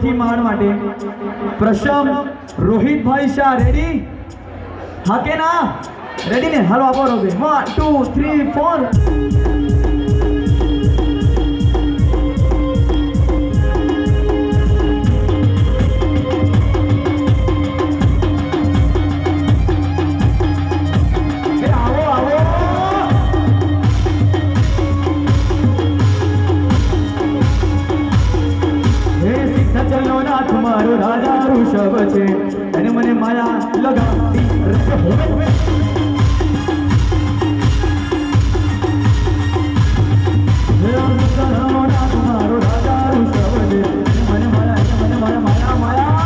ચોથી માળ માટે પ્રશમ રોહિતભાઈ શાહ રેડી? હા કે ના? રેડી ને? હાલો આપો રોબે 1 2 3 4 મારો રાજા ઋષભ છે અને મને માયા લગાવી મારો રાજા ઋષભ છે મને માયા માયા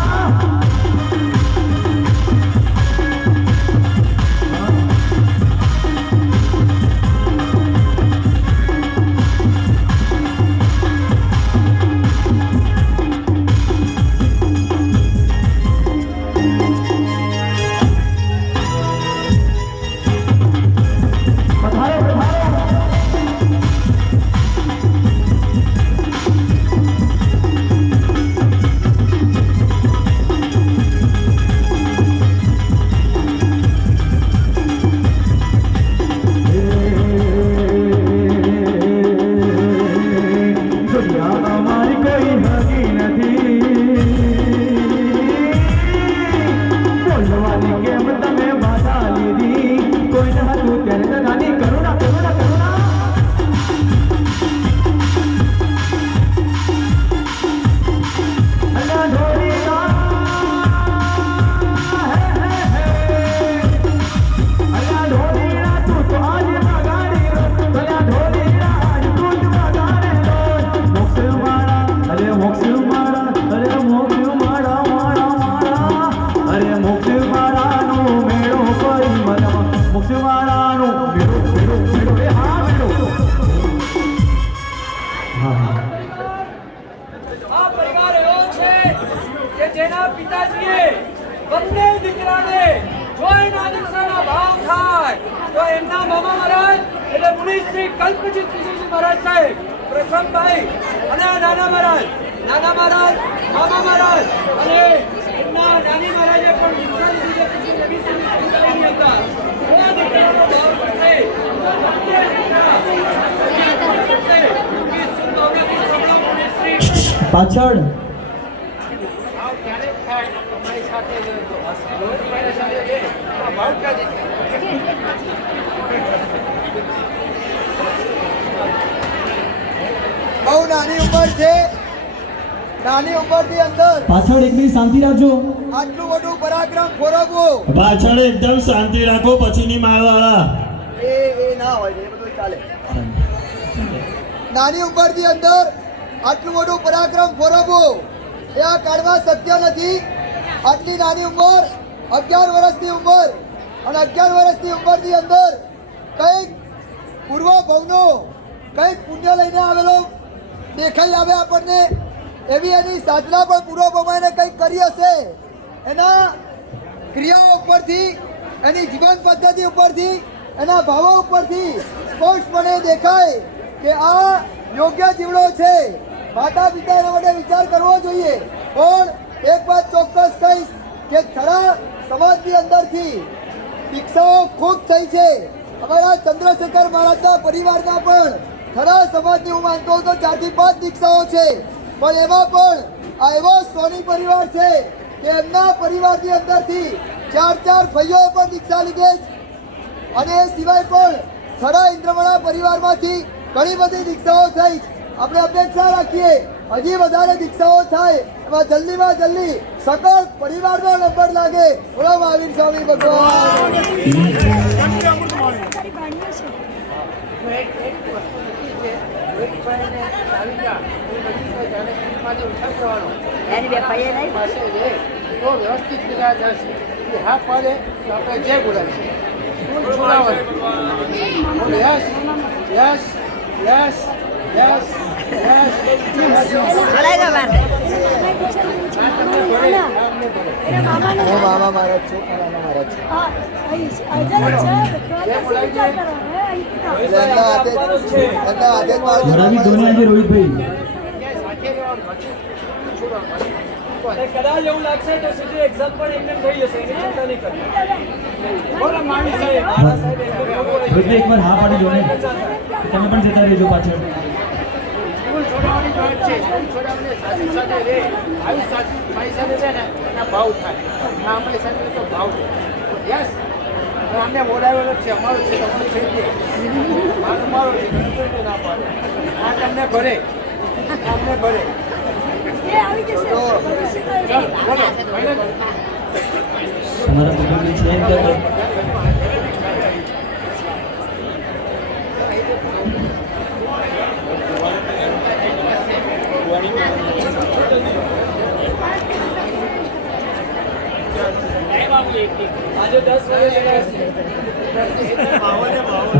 પાછળ બહુ નાની ઉંમર છે, નાની ઉંમરની અંદર પાછળ એકની શાંતિ રાખજો. આટલું મોટું પરાક્રમ ખોરવવું. પાછળ એકદમ શાંતિ રાખો, પછીની માળવાળા એ ના હોય, એ બધું ચાલે. નાની ઉંમરની અંદર આટલું મોટું પરાક્રમ ખોરવવું એ આ કાળમાં શક્ય નથી. આટલી નાની ઉંમર, 11 વર્ષની ઉંમર, અને 11 વર્ષની ઉંમરની અંદર કંઈક પૂર્વ ભવનો કંઈક પુણ્ય લઈને આવેલો દેખાઈ આવે આપણને. એવી એની સાધના પણ પૂર્વ ભવને કંઈક કરી હશે. એના ક્રિયાઓ ઉપરથી, એની જીવન પદ્ધતિ ઉપરથી, એના ભાવો ઉપરથી સ્પષ્ટપણે દેખાય કે આ યોગ્ય જીવડો છે. માતા પિતાના માટે વિચાર કરવો જોઈએ. પણ એક વાત ચોક્કસ કહીશ કે થરા સમાજની અંદરથી દીક્ષાઓ ખૂબ થઈ છે. અમારા ચંદ્રશેખર મહારાજના પરિવારના પણ થરા સમાજની હું માનતો હોઉં તો 4 થી 5 દીક્ષાઓ છે. પણ એમાં પણ આ એવો સોની પરિવાર છે કે એમના પરિવારની અંદરથી 4 ભાઈઓએ પણ દીક્ષા લીધેલ. અને એ સિવાય પણ થરા ઇન્દ્રમણા પરિવારમાંથી ઘણી બધી દીક્ષાઓ થઈ. આપણે અપેક્ષા રાખીએ હજી વધારે દીક્ષાઓ થાય, એમાં જલ્દીમાં જલ્દી સકળ પરિવારનો નંબર લાગે. બોલો મહાવીર સ્વામી ભગવાન. રોહિતભાઈ અને કદાચ એવું લાગશે તો સીધી એક્ઝામ પણ એમને થઈ જશે એની ચિંતા નહીં કરવી. બોલો મામી સાહેબ, મારા સાહેબ એમને કહેવું હોય છે. રુદ્ર, એકવાર હા પાડી દો ને. તમે પણ જતા રહેજો પાછળ. સ્કૂલ છોડાવવાની વાત છે. સ્કૂલ છોડાવીને સાસુ સાથે રહે. આવી સાસુ મારી સાથે છે ને એના ભાવ થાય. ના અમારી સાથે તો ભાવ થાય. યસ. અમને બોલાવેલો છે. અમારો છે તમારો છે તે. મારો છે ગણતરી ના પાડે. આ તમને ભરે. અમને ભરે. ચાલો બોલો ફાઇનલ. તમારા કુટુંબની છે એમ કહેતો. આજે 10 વાગે ગયા છે.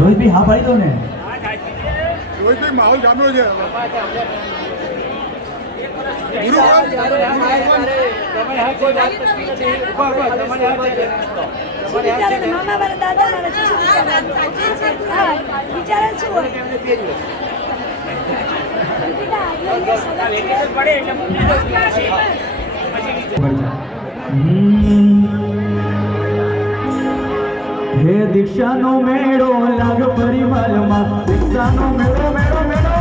રોહિતભાઈ હા પાડી દો ને. રોહિતભાઈ માહોલ જામ્યો છે જ્યારે થાય ત્યારે તમારી હાથ કોઈ વાત કરતી નથી. તમારી હાથ છે. મામા મારા દાદા મારા શું હા વિચારે શું હોય હે દીક્ષાનો મેળો લાગ પરિમલમાં, દીક્ષાનો મેળો મેળો મેળો.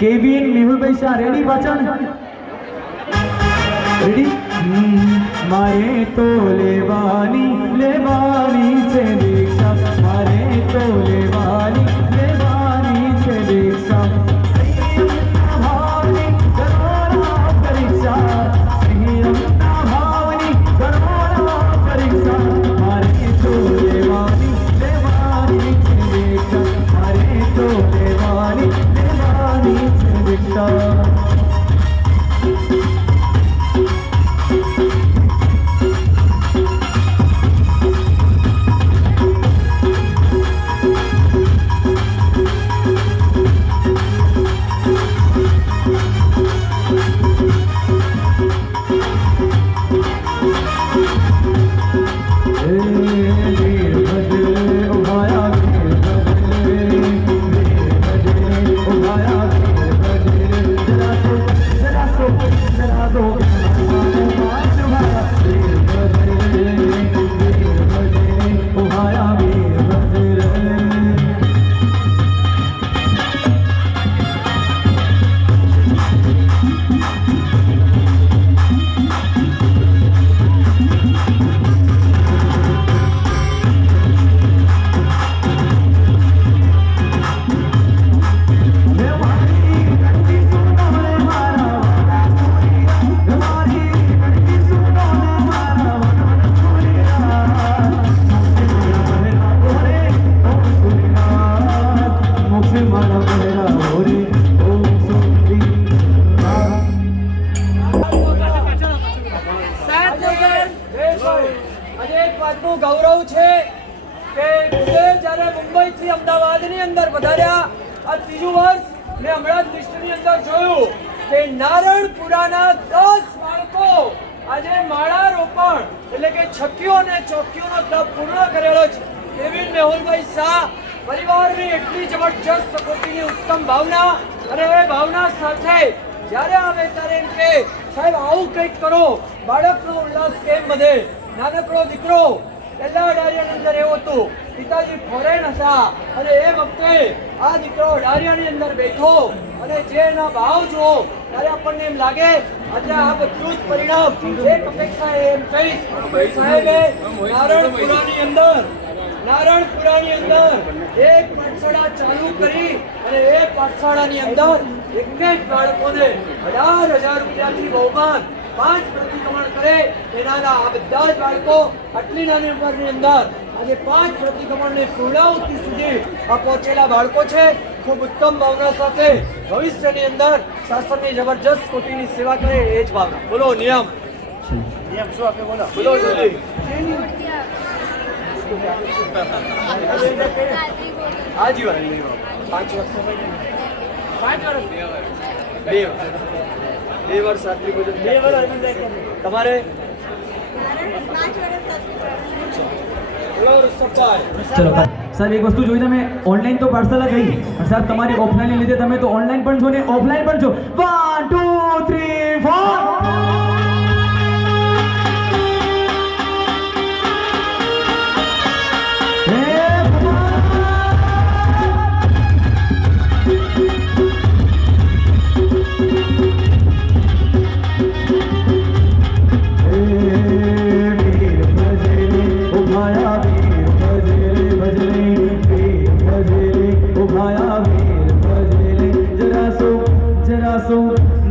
કેવિન મેહુલભાઈ શાહ રેડી પાછળ રેડી. મારે તો લેવાની છે દીક્ષા, મારે તો લેવાની છે દીક્ષા. સંયમના ભાવની કરોના પરીક્ષા, સંયમના ભાવની કરોના પરીક્ષા. મારે તો લેવાની છે દીક્ષા, મારે તો લેવાની છે દીક્ષા. ગૌરવ છે કે જ્યારે મુંબઈથી અમદાવાદની અંદર પધાર્યા આ ત્રીજું વર્ષ મેં હમણાં જ લિસ્ટની અંદર જોયું કે નારણપુરાના 10 બાળકો આજે માળા રોપણ એટલે કે છક્કીઓ અને ચોક્કીઓનો તપ પૂર્ણ કરેલો છે. કેવિન મેહુલભાઈ શાહ પરિવારની એટલી જબરજસ્ત કોટીની ઉત્તમ ભાવના અને એ ભાવના સાથે જ્યારે આવે ત્યારે એમ કે સાહેબ આવું કંઈક કરો, બાળકનો ઉલ્લાસ કેમ વધે. નાનકડો દીકરો પહેલા ડાયરાની અંદર એવું હતું, પિતાજી ફોરેન હતા અને એ વખતે આ દીકરો ડાયરાની અંદર બેઠો અને જે એના ભાવ જુઓ ત્યારે આપણને એમ લાગે આજે આ બધું જ પરિણામ એક અપેક્ષા એમ કહીશ સાહેબે નારણપુરાની અંદર એક પાઠશાળા ચાલુ કરી અને એ પાઠશાળાની અંદર એક બાળકોને 18,000 રૂપિયાથી બહુમાન 5 પ્રતિક્રમણ કરે એના આ બધા જ બાળકો આટલી નાની ઉંમરની અંદર આજે 5 પ્રતિક્રમણની પૂર્ણાહુતિ સુધી આ પહોંચેલા બાળકો છે. ખૂબ ઉત્તમ ભાવના સાથે ભવિષ્યની અંદર શાસનની જબરજસ્ત કોટીની સેવા કરે એ જ ભાવના. બોલો નિયમ શું આપે બોલો. બોલો જોજી. આજીવન 5 વર્ષ 2 વર્ષ રાત્રિ ભોજન 2 વર્ષ તમારે ચલો સાહેબ એક વસ્તુ જોઈ, તમે ઓનલાઈન તો પાર્સલ કહી પણ સાહેબ તમારી ઓફલાઈન લીધે તમે તો ઓનલાઈન પણ છો ને ઓફલાઈન પણ છો. 1 2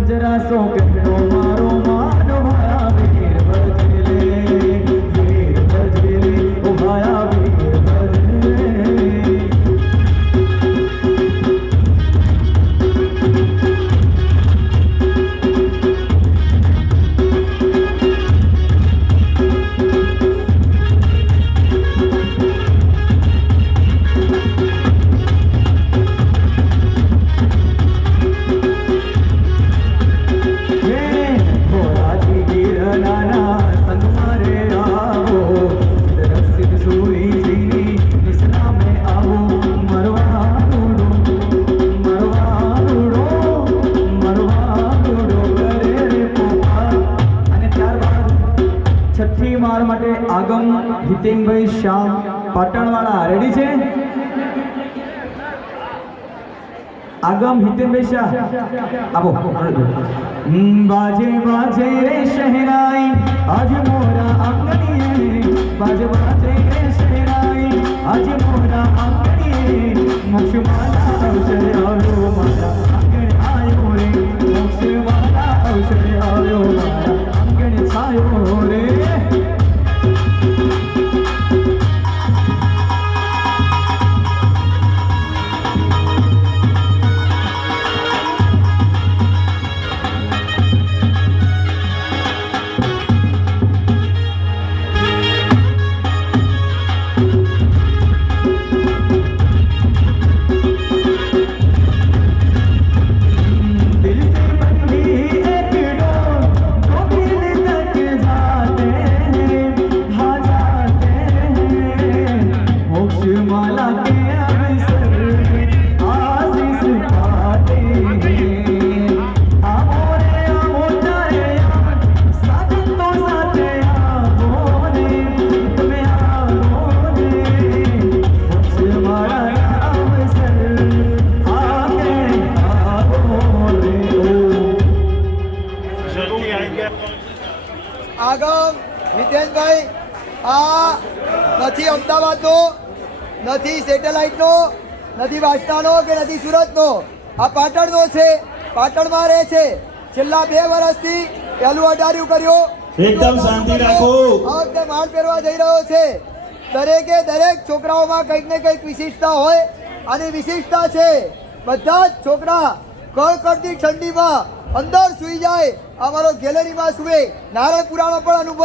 जरा सो कहनो मारो मान भाया वीर भजले ओ भाया वीर भजले. આગમ હિતેનભાઈ શાહ પાટણવાળા રેડી છે. આગમ હિતેનભાઈ શાહ આપો. બાજે બાજે રે શહેરાઈ આજ મોરા આંગણીએ, બાજે બાજે રે શહેરાઈ આજ મોરા આંગણીએ, મોક્ષમાલા અવસર આવ્યો મારા આંગણે આવ્યો રે, મોક્ષમાલા અવસર આવ્યો મારા આંગણે છાયો રે. આગમ હિતેનભાઈ આ નથી અમદાવાદનો, નથી સેટેલાઇટનો, નથી વાસણાનો કે નથી સુરતનો, આ પાટણનો છે. પાટણમાં રહે છે. છેલ્લા 2 વર્ષથી પહેલું અઢાર્યું કર્યું. એકદમ શાંતિ રાખો. આ વખતે માળ પહેરવા જઈ રહ્યો છે. દરેકે દરેક છોકરાઓમાં કંઈક ને કંઈક વિશિષ્ટતા હોય. આની વિશિષ્ટતા છે બધા જ છોકરા કડકડતી ઠંડીમાં અંદર સૂઈ જાય. અમારો ગેલેરીમાં સૂવે. નારણપુરાનો પણ અનુભવ,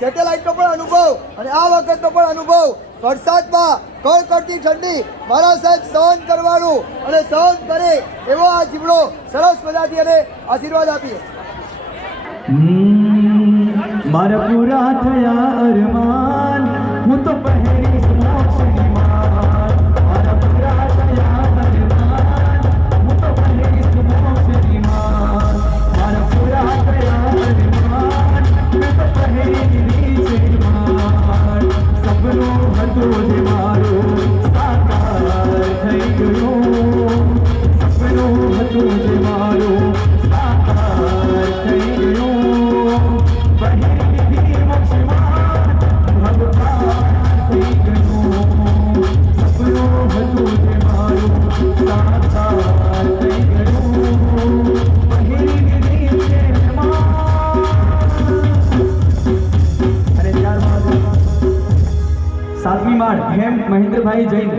સેટેલાઇટનો પણ અનુભવ અને આ વખતનો પણ અનુભવ. વરસાદમાં કડકડતી ઠંડી મારા સાહેબ સહન કરવાનું અને સહન કરે એવો આ જીવડો સરસ મજાથી અને આશીર્વાદ આપીએ. મારા પૂરા થયા અરમાન, હું તો પહેરીશ મોક્ષની માન. મારા મહેન્દ્રભાઈ જૈન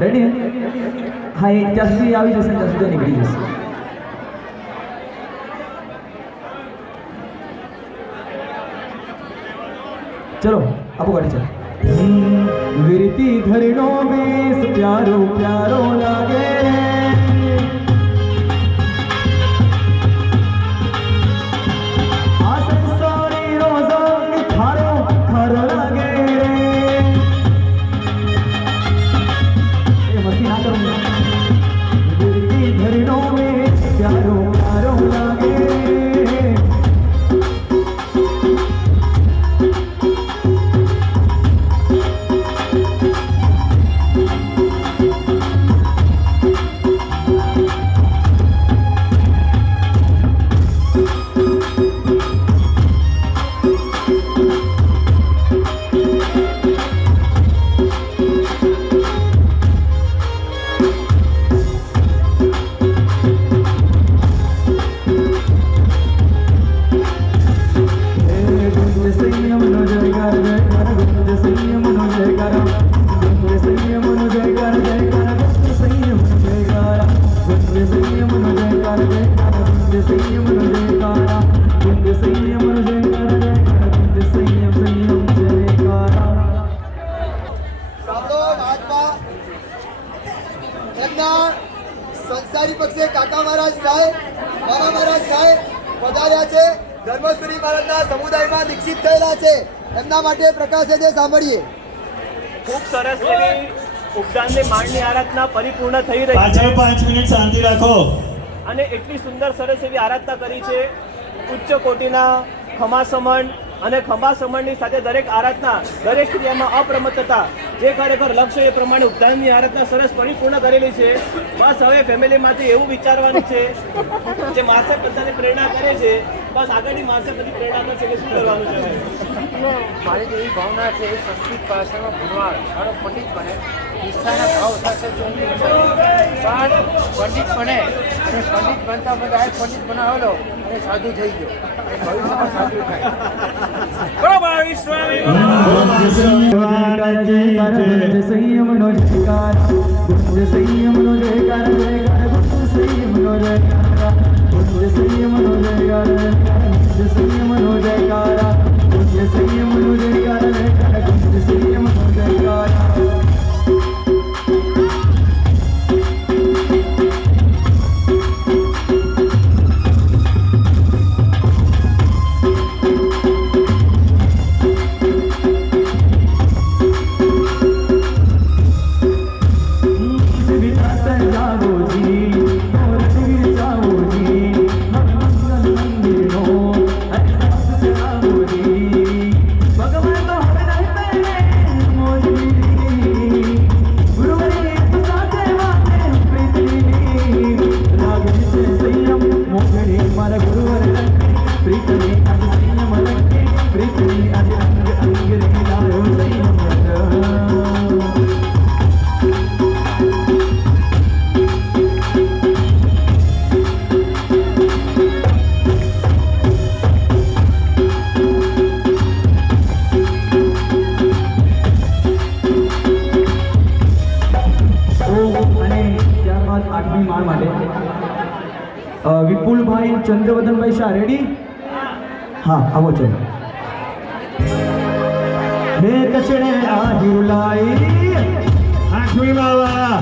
રેડી હા એ ત્યાં સુધી આવી જશે ત્યાં સુધી નીકળી જશે चलो आपको गाड़ी चल विरती धरणो बेस प्यारो प्यारो लागे आसन सोनी रोजो खारो खारो लागे ये मस्ती ना करूंगा विरती धरणो बेस प्यारो प्यारो लागे સંસારી પક્ષે કાકા મહારાજ સાહેબ મામા મહારાજ સાહેબ પધાર્યા છે ધર્મસુરી મહારાજના સમુદાયમાં દીક્ષિત થયેલા છે એમના માટે પ્રકાશ જે સાંભળીએ ખૂબ સરસ એવી ઉપદાનની માંડની આરાધના પરિપૂર્ણ થઈ રહી પાછળ છે 5 મિનિટ શાંતિ રાખો અને એટલી સુંદર સરસ એવી આરાધના કરી છે ઉચ્ચ કોટીના ખમાસમણ અને ખંભાસમણની સાથે દરેક આરાધના દરેક ક્રિયામાં અપ્રમત્તતા જે ખરેખર લક્ષ્ય એ પ્રમાણે ઉપદાનની આરાધના સરસ પરિપૂર્ણ કરેલી છે બસ હવે ફેમિલીમાંથી એવું વિચારવાનું છે જે માસે બધાને પ્રેરણા કરે છે બસ આગળની માસે બધી પ્રેરણા કરશે કે શું કરવાનું છે હવે મારી જેવી ભાવના છે એ સંસ્કૃત ભાષામાં ભણવા સારો પંડિત બને ઈચ્છાના ભાવ સાથે જો પણ પંડિત બને અને પંડિત બનતા બધા પંડિત બનાવેલો અને સાધુ થઈ ગયો અને ભવિષ્યમાં સાધુ થાય વિપુલભાઈ ચંદ્રવદનભાઈ શાહ રેડી હા આવો ચલો હે કચડે આહિલાઈ આઠમી બાવા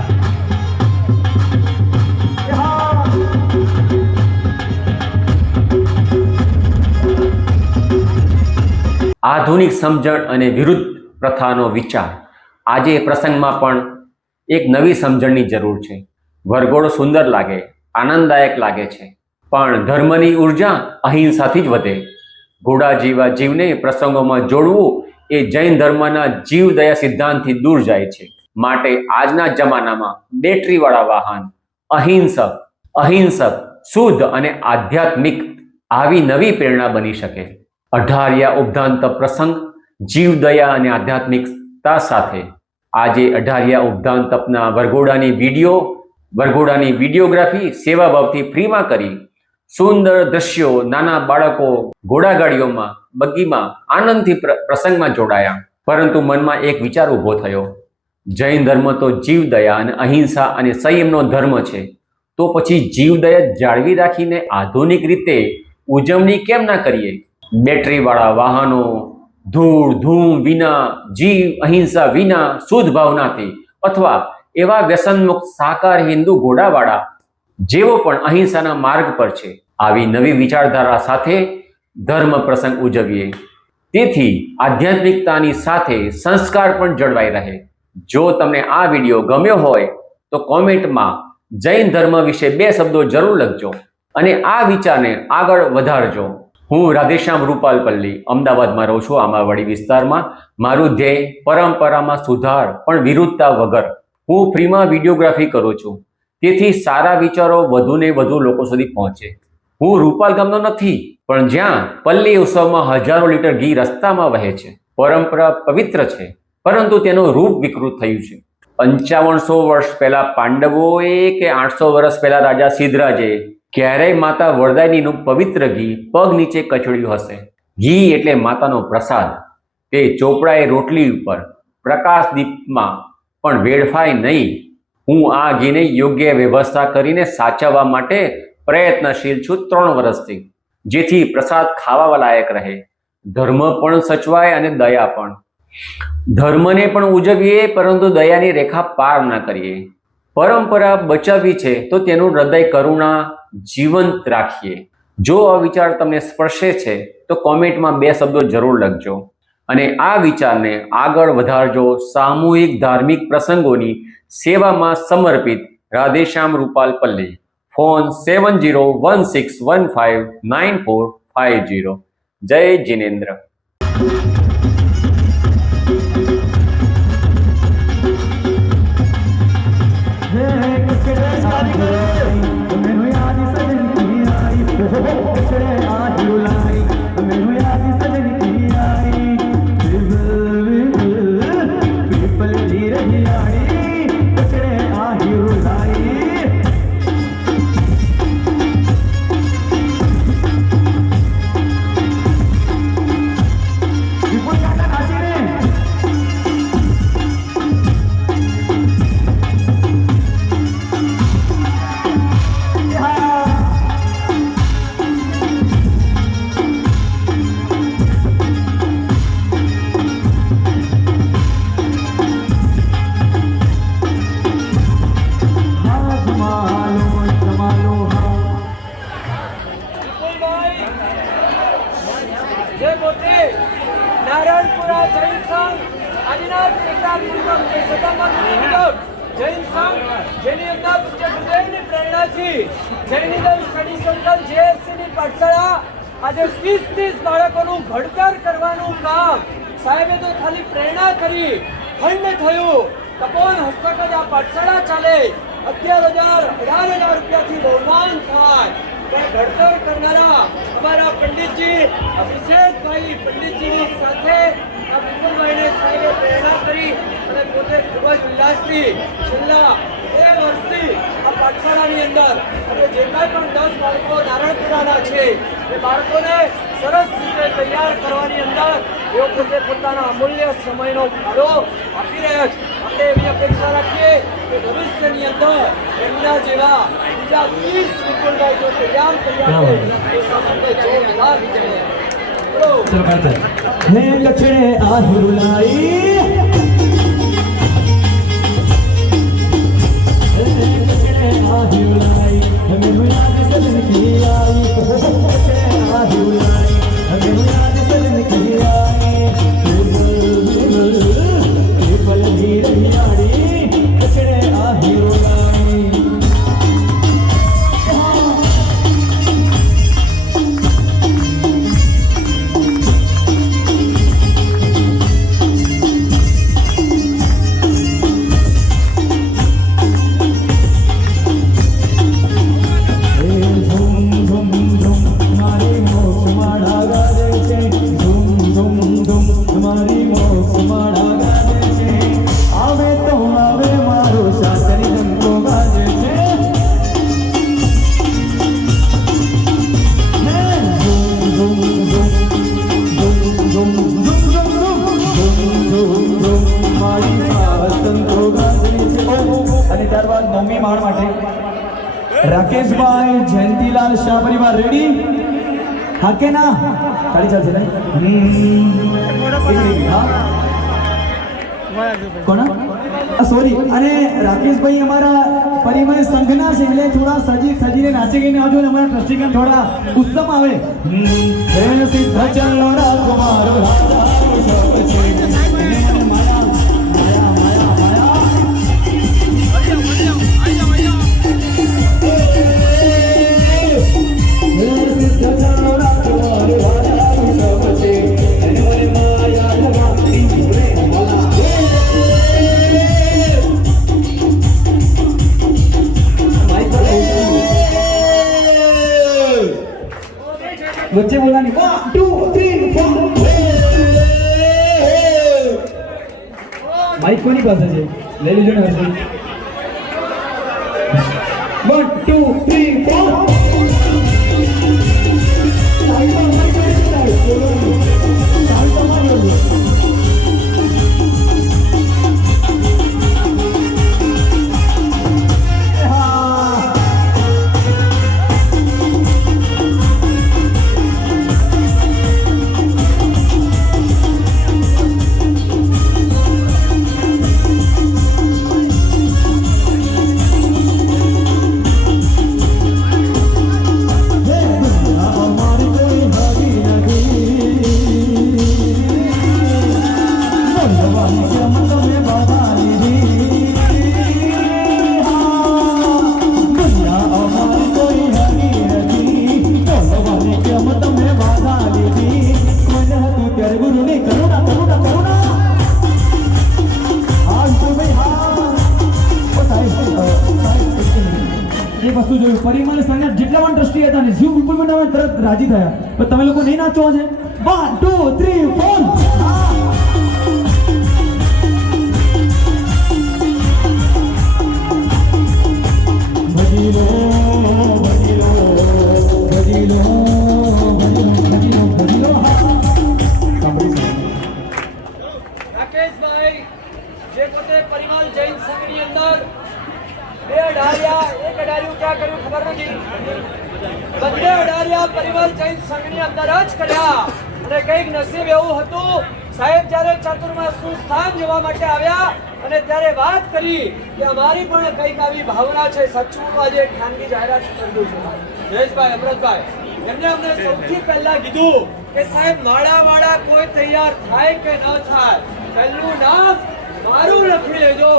આધુનિક સમજણ અને વિરુદ્ધ પ્રથાનો વિચાર આજે પ્રસંગમાં પણ એક નવી સમજણની જરૂર છે વરઘોડો સુંદર લાગે આનંદદાયક લાગે છે પણ ધર્મની ઉર્જા અહિંસાથી જ વધે ઘોડા જેવા જીવને પ્રસંગોમાં જોડવું એ જૈન ધર્મના જીવદયા સિદ્ધાંતથી દૂર જાય છે માટે આજના જમાનામાં બેટરીવાળા વાહન અહિંસક શુદ્ધ અને આધ્યાત્મિક આવી નવી પ્રેરણા બની શકે અઢારિયા ઉપધાંત પ્રસંગ જીવદયા અને આધ્યાત્મિકતા સાથે આજે અઢારિયા ઉપધાંતપના વરઘોડાની વિડીયોગ્રાફી સેવાભાવથી ફ્રીમાં કરી સુંદર દ્રશ્યો નાના બાળકો ઘોડાગાડીઓમાં બગીમાં આનંદથી પ્રસંગમાં જોડાયા પરંતુ મનમાં એક વિચાર ઊભો થયો, જૈન ધર્મ તો જીવદયા અને અહિંસા અને સંયમનો ધર્મ છે, તો પછી જીવદયા જાળવી રાખીને આધુનિક રીતે ઉજવણી કેમ ના કરીએ? બેટરીવાળા વાહનો, ધૂળ ધૂમ વિના, જીવ અહિંસા વિના, શુદ્ધ ભાવનાથી, અથવા એવા વ્યસનમુક્ત સાકાર હિન્દુ ઘોડાવાળા જેઓ પણ અહિંસાના માર્ગ પર છે, આવી નવી વિચારધારા સાથે ધર્મ પ્રસંગ ઉજવીએ. તેથી આધ્યાત્મિકતાની સાથે સંસ્કાર પણ જળવાઈ રહે. જો તમને આ વિડીયો ગમ્યો હોય તો કોમેન્ટમાં જૈન ધર્મ વિશે 2 શબ્દો જરૂર લખજો અને આ વિચારને આગળ વધારજો. હું રાધેશ્યામ રૂપાલપલ્લી અમદાવાદમાં રહું છું, આંબાવાડી વિસ્તારમાં. મારું ધ્યેય પરંપરામાં સુધાર પણ વિરુદ્ધતા વગર. હું ફ્રીમાં વિડીયોગ્રાફી કરું છું, તેથી સારા વિચારો વધુને વધુ લોકો સુધી પહોંચે. હું રૂપાલ ગામનો નથી, પણ જ્યાં પલ્લી ઉત્સવમાં હજારો લીટર ઘી રસ્તામાં વહે છે. પરંપરા પવિત્ર છે, પરંતુ તેનું રૂપ વિકૃત થયું છે. 5500 વર્ષ પહેલા પાંડવોએ કે 800 વર્ષ પહેલા રાજા સિદ્ધરાજે ક્યારેય માતા વરદાયનીનું પવિત્ર ઘી પગ નીચે કચડ્યું હશે? ઘી એટલે માતાનો પ્રસાદ. તે ચોપડાએ રોટલી ઉપર પ્રકાશ દીપમાં પણ વેડફાય નહીં. હું આ ઘીને યોગ્ય વ્યવસ્થા કરીને સાચવવા માટે પ્રયત્નશીલ છું 3 વર્ષથી, જેથી પ્રસાદ ખાવા લાયક રહે. ધર્મ પણ સચવાય અને દયા પણ. ધર્મને પણ ઉજવીએ, પરંતુ દયાની રેખા પાર ના કરીએ. પરંપરા બચાવવી છે તો તેનું હૃદય કરુણા જીવંત રાખીએ. જો આ વિચાર તમને સ્પર્શે છે તો કોમેન્ટમાં 2 શબ્દો જરૂર લખજો અને આ વિચારને આગળ વધારજો. સામૂહિક ધાર્મિક પ્રસંગોની સેવામાં સમર્પિત રાધેશ્યામ રૂપાલપલ્લી. ફોન 7016159450. જય જિનેન્દ્ર. જે પોતે નારાયણપુરા જૈન સંઘ આદિનાથ સેક્ટર જૈન સંઘ, જેની અંદર પૂજ્ય ગુરુદેવની પ્રેરણાથી જૈનિઝમ સ્ટડી સર્કલ જેએસસીની પાઠશાળા આજે 30 બાળકોનું ઘડતર કરવાનું કામ સાહેબે તો ખાલી પ્રેરણા કરી, ખંડ થયું. તપોન હસ્તક જ આ પાઠશાળા ચાલે. 11,000-18,000 રૂપિયાથી બહુમાન થાય. ઘડતર કરનારા અમારા પંડિતજી અભિષેકભાઈ પંડિતજીની સાથે આ વિપુલભાઈને સાહેબે પ્રેરણા કરી અને પોતે ખૂબ જ ઉલ્લાસથી છેલ્લા 2 વર્ષથી આ પાઠશાળાની અંદર અને જે કાંઈ પણ 10 બાળકો નારાયણપુરાના છે એ બાળકોને સરસ રીતે તૈયાર કરવાની અંદર એઓ પોતે પોતાના અમૂલ્ય સમયનો ફાળો આપી રહ્યા છે. આપણે એવી અપેક્ષા રાખીએ કે ભવિષ્યની અંદર એમના જેવા બીજા 30 વિપુલભાઈ જો તૈયાર એ સાથે જોરદાર વિચારે. હે લક્ષણે આહિરુલાઈ 9મી માળ માટે રાકેશભાઈ જયંતિલાલ શાહ પરિવાર રેડી? હા કે ના? તાળી ચાલશે ને? હા કોના? સોરી, અને રાકેશભાઈ અમારા પરિમય સંઘના છે એટલે થોડા સજીને નાચી ગઈને આવજો ને અમારા ટ્રસ્ટીગણ થોડા ઉત્તમ આવે. હે સિદ્ધ ચલો રાજકુમારો રાજા સબ છે માયા માયા માયા માયા હે સિદ્ધ ચલો રાજકુમારો રાજા સબ છે અને મને માયા લગાતી રે बच्चे बोला नहीं 1 2 3 4 माइक कोनी પાસે છે લઈ લેજો ને હર્ષ 1 2 3 વસ્તુ જોયું પરિમલ સંઘના જેટલા પણ ટ્રસ્ટી હતા ને જીવ બિલકુલ પણ તરત રાજી થયા. પણ તમે લોકો નહીં નાચો છે? 1 2 3 4 ભજીલો ભજીલો ભજીલો ભજીલો ભજીલો રાકેશભાઈ જે પોતે પરિમલ જૈન સંઘની અંદર બે અઢારિયા એક અઢારિયું ક્યાં કર્યું ખબર નથી, બંને અઢારિયા પરિમલ જૈન સંઘની અંદર જ કર્યા. અને કંઈક નસીબ એવું હતું, સાહેબ જ્યારે ચાતુર્માસનું સ્થાન જોવા માટે આવ્યા અને ત્યારે વાત કરી કે અમારી પણ કંઈક આવી ભાવના છે. સાચું આજે ખાનગી જાહેરાત કર્યું છે જયેશભાઈ અમૃતભાઈ, એમને અમને સૌથી પહેલા કીધું કે સાહેબ માળાવાળા કોઈ તૈયાર થાય કે ન થાય, પહેલું નામ મારું લખી લેજો.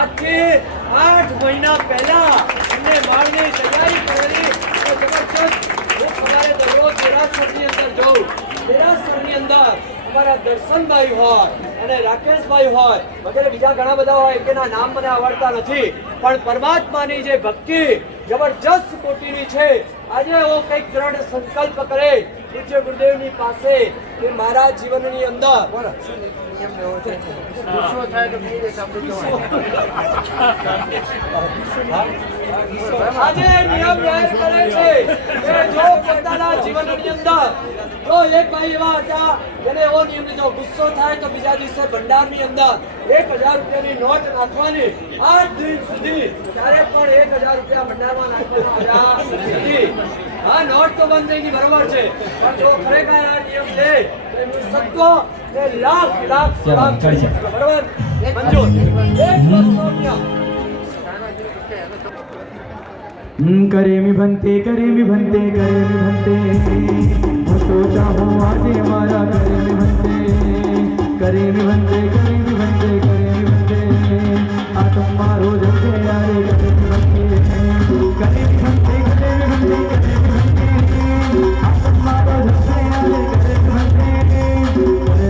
આજથી 8 મહિના પહેલા એમને માળની તૈયારી કરેલી. જબરજસ્ત. હું સવારે દરરોજ દેરાસરની અંદર જાઉં, દેરાસરની અંદર અમારા દર્શનભાઈ હોય અને રાકેશભાઈ હોય વગેરે બીજા ઘણા બધા હોય કે નામ મને આવડતા નથી, પણ પરમાત્માની જે ભક્તિ જબરજસ્ત કોટીની છે. આજે એવો કંઈક દ્રઢ સંકલ્પ કરે પૂજ્ય ગુરુદેવની પાસે કે મારા જીવનની અંદર ગુસ્સો થાય તો પી દેતા આજે નિયમ જાહેર કરે છે કે જો પોતાના જીવનની અંદર જો એક ભાઈ એવા હતા જેને એવો નિયમ લીધો ગુસ્સો થાય તો બીજા દિવસે ભંડારની અંદર 1000 રૂપિયાની નોટ નાખવાની 8 દિન સુધી ત્યારે પણ 1000 રૂપિયા ભંડારમાં નાખવામાં આવ્યા નથી. હા, નોટ તો બંધ થઈ ગઈ બરોબર છે, પણ જો ખરેખર આ નિયમ છે તો એનું સત્વ એ લાખ બરોબર મંજૂર. 1 નિયમ करेमी भंते करेमी भंते करेमी भंते હું તો ચાહું આજે મારા કરેમી ભંતે કરેમી ભંતે કરેમી ભંતે કરેમી ભંતે આ તો મારો જશે યારે કરેમી ભંતે કરેમી ભંતે કરેમી ભંતે કરેમી ભંતે આ તો મારો જશે યારે કરેમી ભંતે કરેમી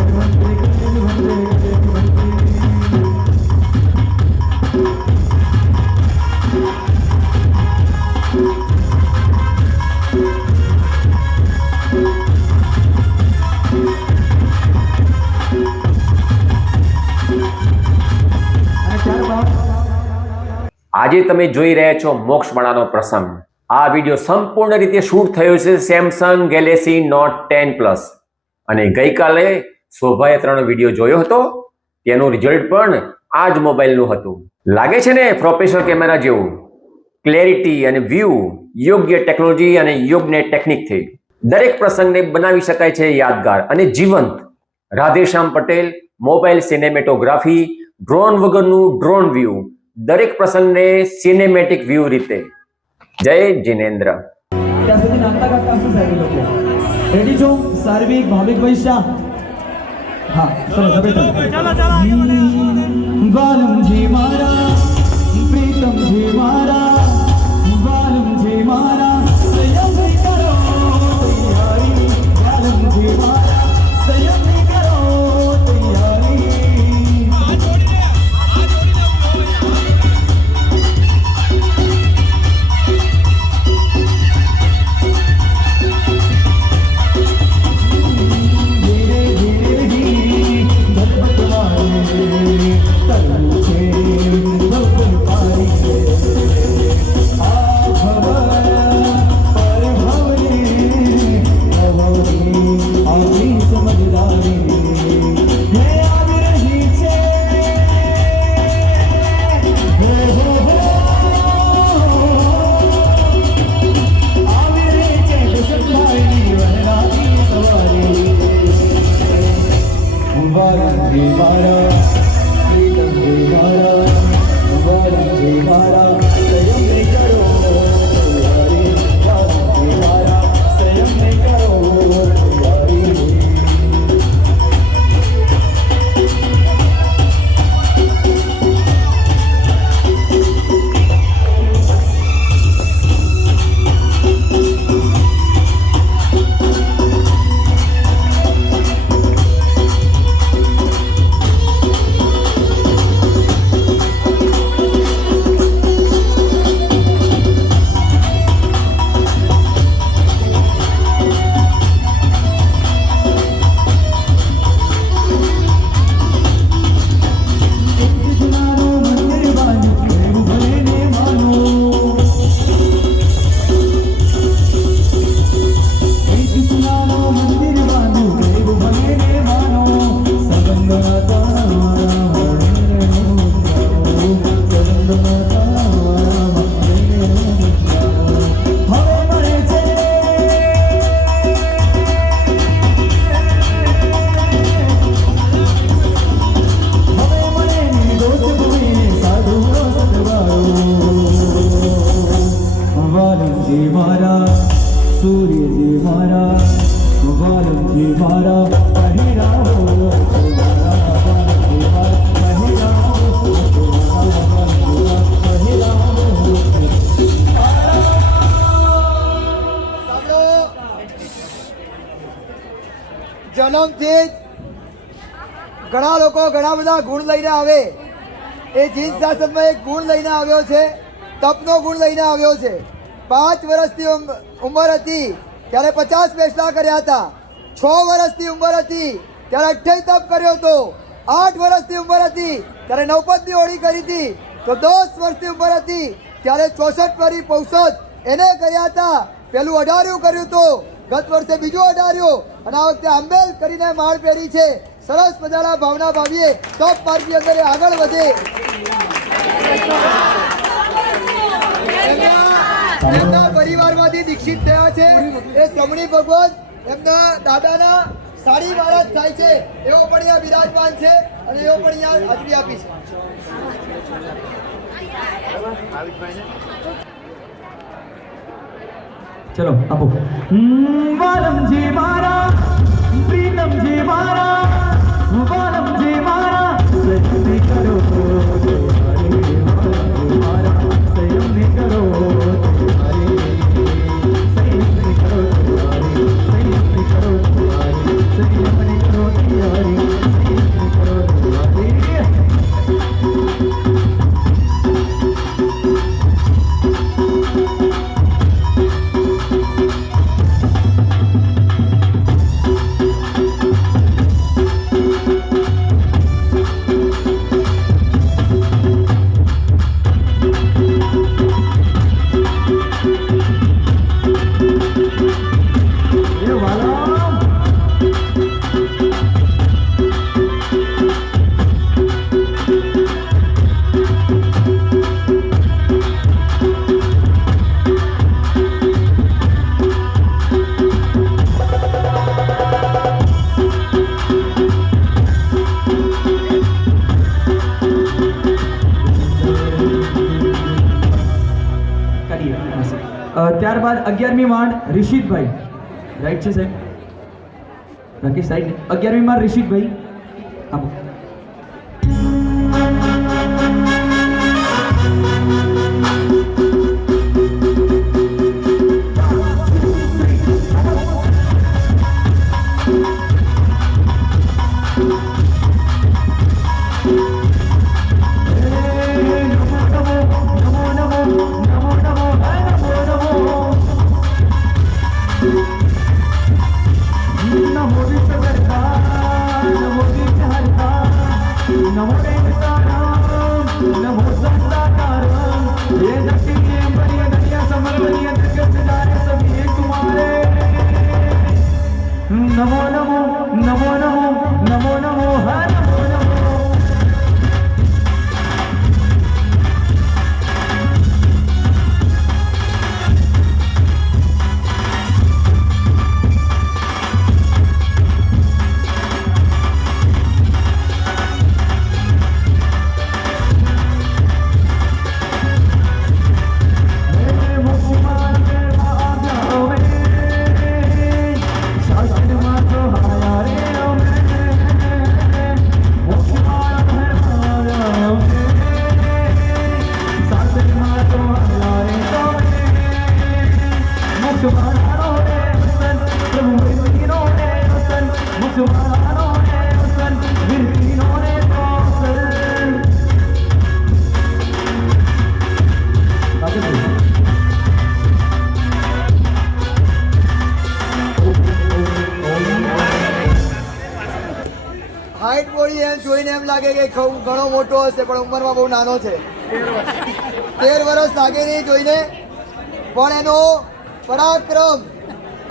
ભંતે કરેમી ભંતે કરેમી ભંતે આજે તમે જોઈ રહ્યા છો મોક્ષમાળાનો પ્રસંગ. આ વિડીયો સંપૂર્ણ રીતે શૂટ થયો છે સેમસંગ ગેલેક્સી નોટ 10 પ્લસ અને ગઈકાલે શોભાયાત્રાનો વિડીયો જોયો હતો, તેનું રિઝલ્ટ પણ આ જ મોબાઈલનું હતું. લાગે છે ને પ્રોફેશનલ કેમેરા જેવું. ક્લેરિટી અને વ્યૂ યોગ્ય ટેકનોલોજી અને યોગ્ય ટેકનિકથી દરેક પ્રસંગને બનાવી શકાય છે યાદગાર અને જીવંત. Radheshyam Patel, mobile cinematography, drone વગરનું ડ્રોન વ્યૂ, દરેક પ્રસંગને સિનેમેટિક વ્યૂ રીતે. જય જિનેન્દ્ર. ત્યાં સુધી નાસ્તા કરતા હશે સાહેબ એ લોકો. રેડી છો? સાર્વિક, ભાવિકભાઈ શાહ. હા ચલો વાલમજી મારા, પ્રીતમજી મારા, વાલમજી મારા, સંયમ કરો તૈયારી, વાલમજી મારા, સંયમ કરો તૈયારી. જન્મથી જ ઘણા લોકો ઘણા બધા ગુણ લઈને આવે. એ જીન શાસનમાં એક ગુણ લઈને આવ્યો છે, તપનો ગુણ લઈને આવ્યો છે. 5 વર્ષની ઉંમર હતી ત્યારે 50 ફેસલા કર્યા હતા. 6 વર્ષની ઉંમર હતી ત્યારે 28 તપ કર્યો હતો. 8 વર્ષની ઉંમર હતી ત્યારે નવપદની હોળી કરી હતી. તો 10 વર્ષની ઉંમર હતી ત્યારે 64 વરી પૌષદ એને કર્યા હતા. પેલું 18 કર્યું હતું, ગત વર્ષે બીજું 18 અને આ વખતે આંબેલ કરીને માળ પહેરી છે. સરસ મજાના ભાવના ભાવીએ ટોપ માર્કની અંદર આગળ વધે. એમના પરિવારમાંથી દીક્ષિત થયા છે એ શ્રમણી ભગવાન એમના દાદાના સાડી મહારાજ થાય છે. એવો પણ અહીંયા બિરાજમાન છે અને એવો પણ અહીંયા હાજરી આપી છે. ચલો આપો. વાલમજી મારા, પ્રીતમજી મારા, વાલમજી મારા, સંયમ કરો તૈયારી, વાલમજી મારા, સંયમ કરો તૈયારી, સંયમ કરો તૈયારી, સંયમ કરો તૈયારી, સંયમ કરો તૈયારી, સંયમ કરો તૈયારી. ત્યારબાદ 11મી માંડ રિશિતભાઈ, રાઈટ છે સાહેબ? રાકેશ સાહેબ 11મી માંડ રિશિતભાઈ આપો. नमो नमो नमो नमो नमो नमो हा नमो नमो. હાઈટ બોડી એમ જોઈને એમ લાગે કે ઘણો મોટો હશે, પણ ઉંમરમાં બહુ નાનો છે. 13 વર્ષ લાગે નહીં જોઈને, પણ એનો પરાક્રમ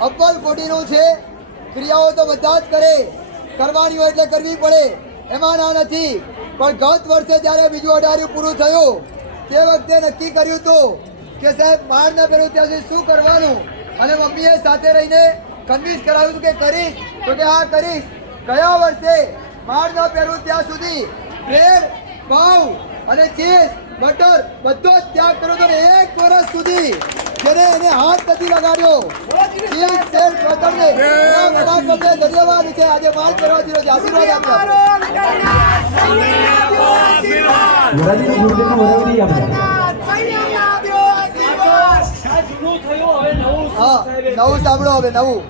અવ્વલ કોટીનું છે. ક્રિયાઓ તો બધા જ કરે, કરવાની હોય એટલે કરવી પડે, એમાં ના નથી. પણ ગત વર્ષે જ્યારે બીજું 18 પૂરું થયું તે વખતે નક્કી કર્યું હતું કે સાહેબ બહાર ના પહેરું ત્યાં સુધી શું કરવાનું, અને મમ્મીએ સાથે રહીને કન્વિન્સ કરાવ્યું હતું કે કરીશ, તો કે હા કરીશ. ગયા વર્ષે બહાર ન પહેરવું ત્યાં સુધી બ્રેડ, પાઉં અને ચીઝ, બટર બધો જ ત્યાગ કર્યો હતો. 1 વર્ષ સુધી જેને એને હાથ નથી લગાડ્યો. ચીઝ, તેલ, બટરને ધન્યવાદ છે. આજે માલ પહેરવા દીધો છે. આશીર્વાદ આપ્યા. વરાજીનો ગુરુદેવનો વરાવી આપે. આ જૂનું થયું, હવે નવું શું હા, સાહેબ? નવું સાંભળો હવે નવું.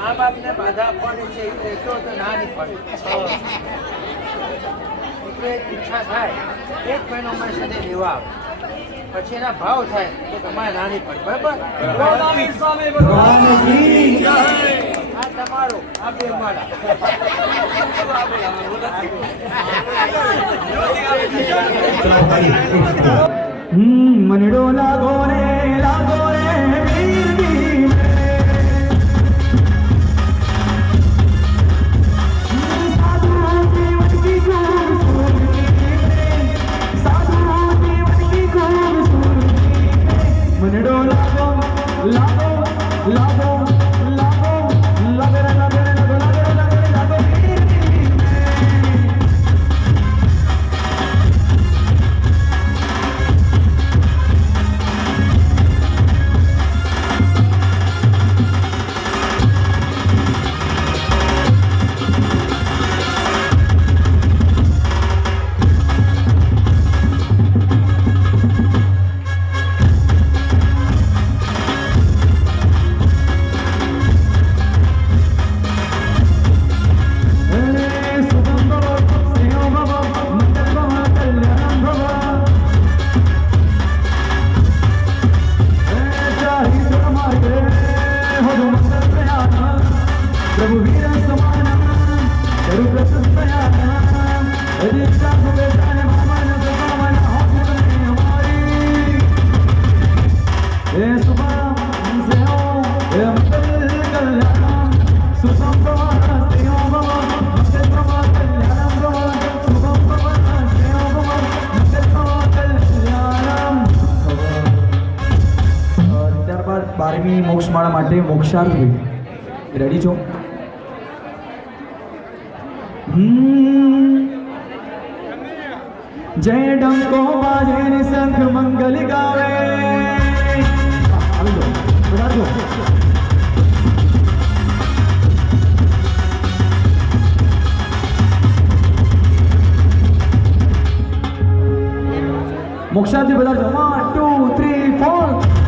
મા બાપને બાધા આપવાની છે એ રહેતો તો ના નહીં પડે. એટલે એક ઈચ્છા થાય 1 મહિનો અમારી સાથે રહેવા આવે, પછી એના ભાવ થાય તો તમારે ના નહીં પડે. બરાબર? ભગવાન સ્વામી ભગવાન આ તમારો, આ બે અમારા. મનડો લાગો રે વીરજી મે. સાધુ જીવન કી ખૂબસૂરતી, સાધુ જીવન કી ખૂબસૂરતી. મનડો લાગો લાગો લાગો લાગો લાગો લાગો લાગો વીરજી મે. प्रभु वीर समान करू प्रशस्तयाना अजिता सुबेदान मामन सुभावन हाथने हमारी ए सुभान से हो ए मंगल कल्याण सुसंपन्न से हो भगवान मंगल प्रभा कल्याण भगवान सुसंपन्न से हो भगवान मंगल प्रभा कल्याण. ત્યારબાદ 12મી મોક્ષમાળા માટે મોક્ષાર્થી રેડી છો? जय डंको बाजे शंख मंगल गावे. મોક્ષાથી બધા 1 2 3 4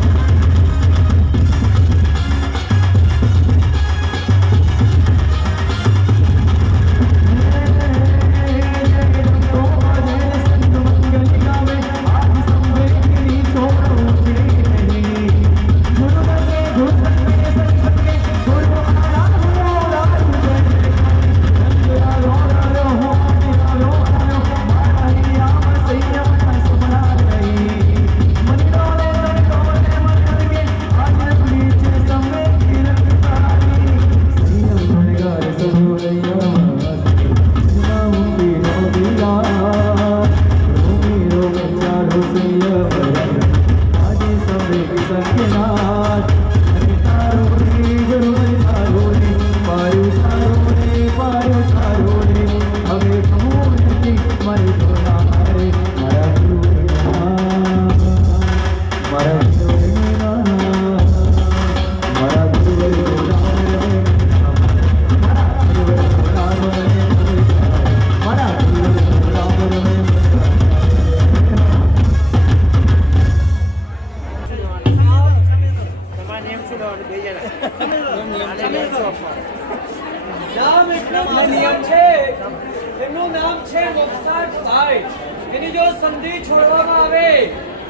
નામ એટલું જ નિયમ છે. એમનું નામ છે મોક્ષાર્થભાઈ. એની જો સંધિ છોડવામાં આવે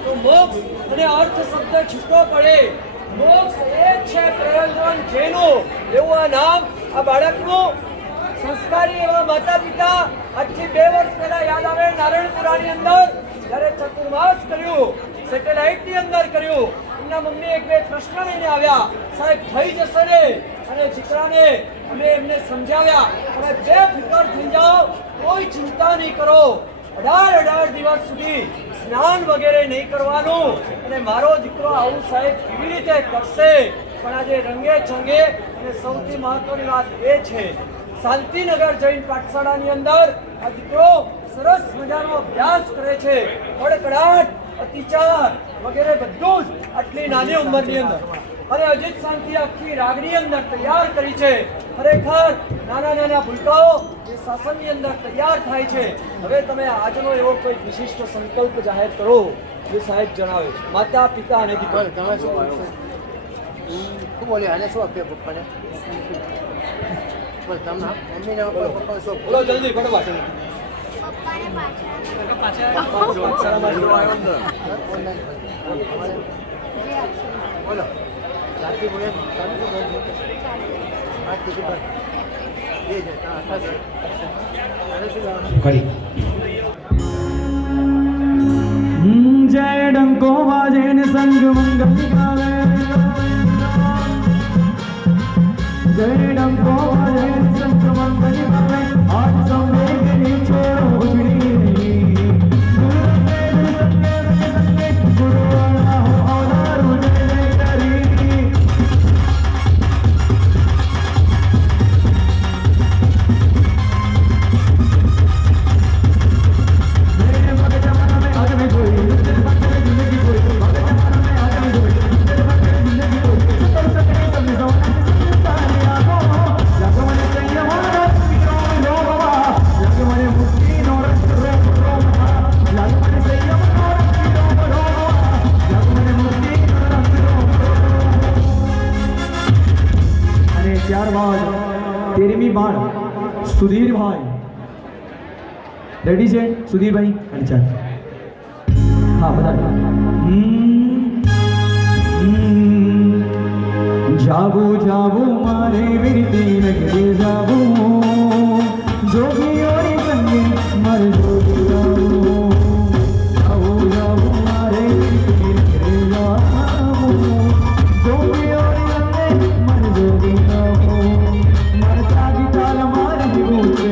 તો મોક્ષ અને અર્થ શબ્દ છૂટો પડે. મોક્ષ એ જ છે પ્રયોજન જેનું. એવું આ નામ આ બાળકનું. સંસ્કારી એવા માતા પિતા આજથી 2 વર્ષ પહેલા યાદ આવે નારાયણપુરાની અંદર જ્યારે ચતુર્માસ કર્યું, સેટેલાઇટની અંદર કર્યું. એમના મમ્મી 1-2 પ્રશ્ન લઈને આવ્યા, સાહેબ થઈ જશે ને? અને દીકરાને અમે એમને સમજાવ્યા, તમે બેફિકર થઈ જાઓ, કોઈ ચિંતા નહીં કરો. 18 દિવસ સુધી સ્નાન વગેરે નહીં કરવાનું. અને મારો દીકરો આવું સાહેબ કેવી રીતે કરશે? પણ આજે રંગે ચંગે. અને સૌથી મહત્વની વાત એ છે, શાંતિનગર જૈન પાઠશાળાની અંદર આ દીકરો સરસ મજાનો અભ્યાસ કરે છે. કડકડાટ, અતિચાર વગેરે બધું જ આટલી નાની ઉંમરની અંદર. અને અજીત શાંતિ આખી રાગની અંદર તૈયાર કરી છે. ખરેખર નાના નાના ભૂલકાઓ એ શાસનની અંદર તૈયાર થાય છે. હવે તમે આજનો એવો કોઈ વિશિષ્ટ સંકલ્પ જાહેર કરો જે સાહેબ જણાવે છે. માતા પિતા અને દીકરો તમે શું બોલ્યો? આને શું આપ્યો પપ્પાને? બોલ તમે મમ્મીને પપ્પા શું બોલો જલ્દી ફટાફટ. બોલો રાત્રિ બોલે ચાલુ શું બોલ વાત ટિકિટ પર એ છે આને શું કરી જય ડંકો વાજે ને સંગ મંગલ ગાવે. જય ડંકો વાજે ને સંગ મંગલ ગાવે. આજ સંવેગની છોડો ઉજળી નહીં. ગુરુ વાળા હો અવતારું જય જય કરી. ત્યારબાદ 13મી બાળ સુધીરભાઈ. રેડી છે સુધીરભાઈ? અને ચાલ હા બધા. જાવું જાવું મારે વિરતી નગરે જાવું, જોગીઓની સંગે મારે જોગી જાવું. જાવું જાવું મારે વિરતી નગરે જાવું, જોગીઓની સંગે મારે જોગી જાવું. મારે ત્યાગી તાલ મારે જીવું છે,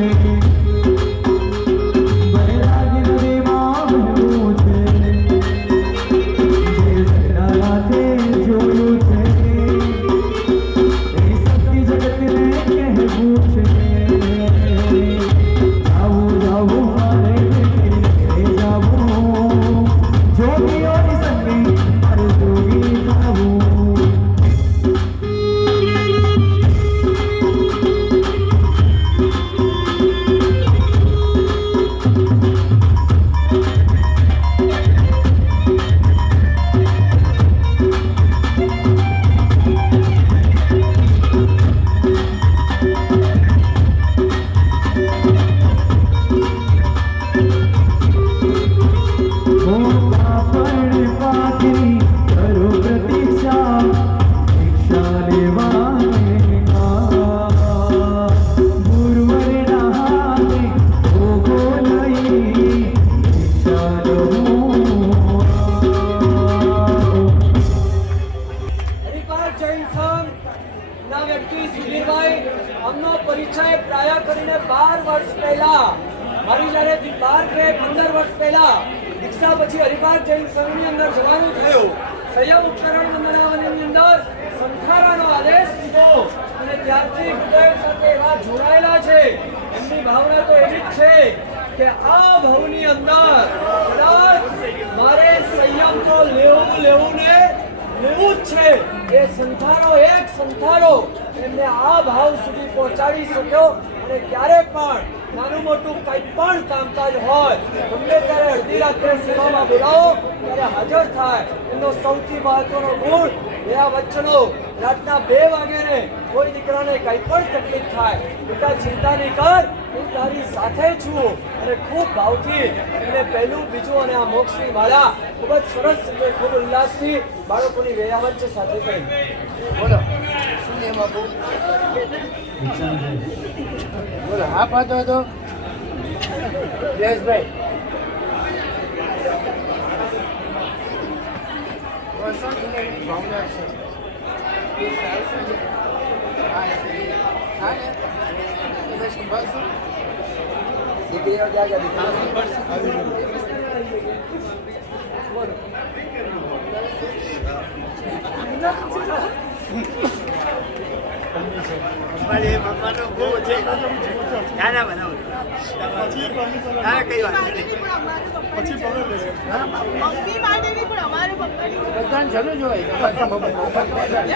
ભલે લાગી નદીમાં વહેવું છે. જે જગડાલાથી જોયું છે એ શક્તિ જગતને કહેવું आपण पाठी करो प्रतीक्षा दीक्षा लेवाने का गुरुवरना हाते हो नाही दीक्षा लहो હરિપાલ જૈન સંઘ ના વ્યક્તિ સુધીરભાઈ અમનો પરિચય પ્રાય કરીને 12 વર્ષ પહેલા મારી જ્યારે 12 કે 15 વર્ષ પહેલા દીક્ષા પછી હરિપાલ જૈન સંઘની અંદર જવાનું થયું. સંયમ ઉપકરણ મંડળાની અંદર સંખારાનો આદેશ લીધો અને ત્યારથી ગુરુદેવ સાથે એવા જોડાયેલા છે. એમની ભાવના તો એવી જ છે કે આ ભાવની અંદર કદાચ મારે સંયમ તો લેવું ને લેવું જ છે. એ સંથારો એક સંથારો એમને આ ભાવ સુધી પહોંચાડી શક્યો અને ક્યારે પણ નાનું મોટું કંઈ પણ કામકાજ હોય ગમે ત્યારે અડધી રાત્રે સેવામાં બોલાવો ત્યારે હાજર થાય. એમનો સૌથી મહત્વનો ગુણ બે વચનો રાતના 2 વાગ્યે કોઈ દીકરાને કંઈ પણ તકલીફ થાય બેટા ચિંતા નહીં કર હું તારી સાથે છું અને ખૂબ ભાવથી એમને પહેલું બીજું અને આ મોક્ષની માળા ખૂબ જ સરસ રીતે ખૂબ ઉલ્લાસથી બાળકોની વેયાવચ્ચે સાથે કરી. બોલો શું નિયમ આપું? બોલો હા પાતો હતો જયેશભાઈ ભાવના છે હા ને તમે સંભાળશો દીકરીઓ ત્યાં ગયા બોલો અમારે મમ્માનો બહુ છે નાના બનાવો ના કઈ વાત નહીં પછી પગડ લેશે મમ્મી માટેની પણ અમારે પપ્પાની બધાને જરૂર જ હોય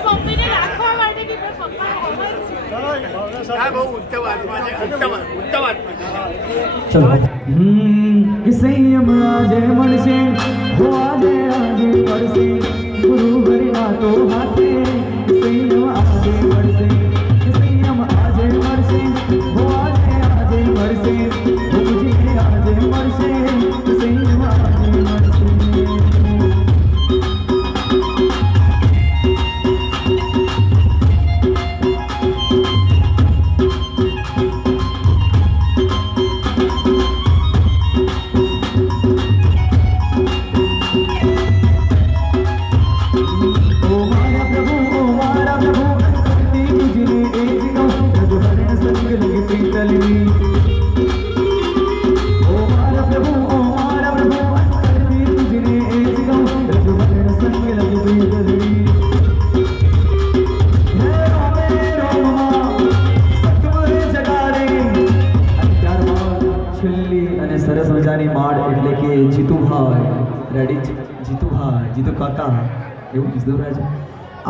મમ્મીને રાખવા માટેની પણ પપ્પાનો ખબર છે આ બહુ ઉત્તમ આત્મા છે ઉત્તમ આત્મા ચલો કે સંયમ આજે મળશે હો આજે આજે પડશે ગુરુ હરિના તો હાથે સંયમ આજે મળશે કે સંયમ આજે મળશે હો આજે આજે મળશે ગુરુજી આજે મળશે કે સંયમ આજે મળશે સરસ મજાની માળ એટલે કે જીતુભાઈ રેડી જીતુભાઈ જીતુ કાકા એવું જીતુભાઈ છે.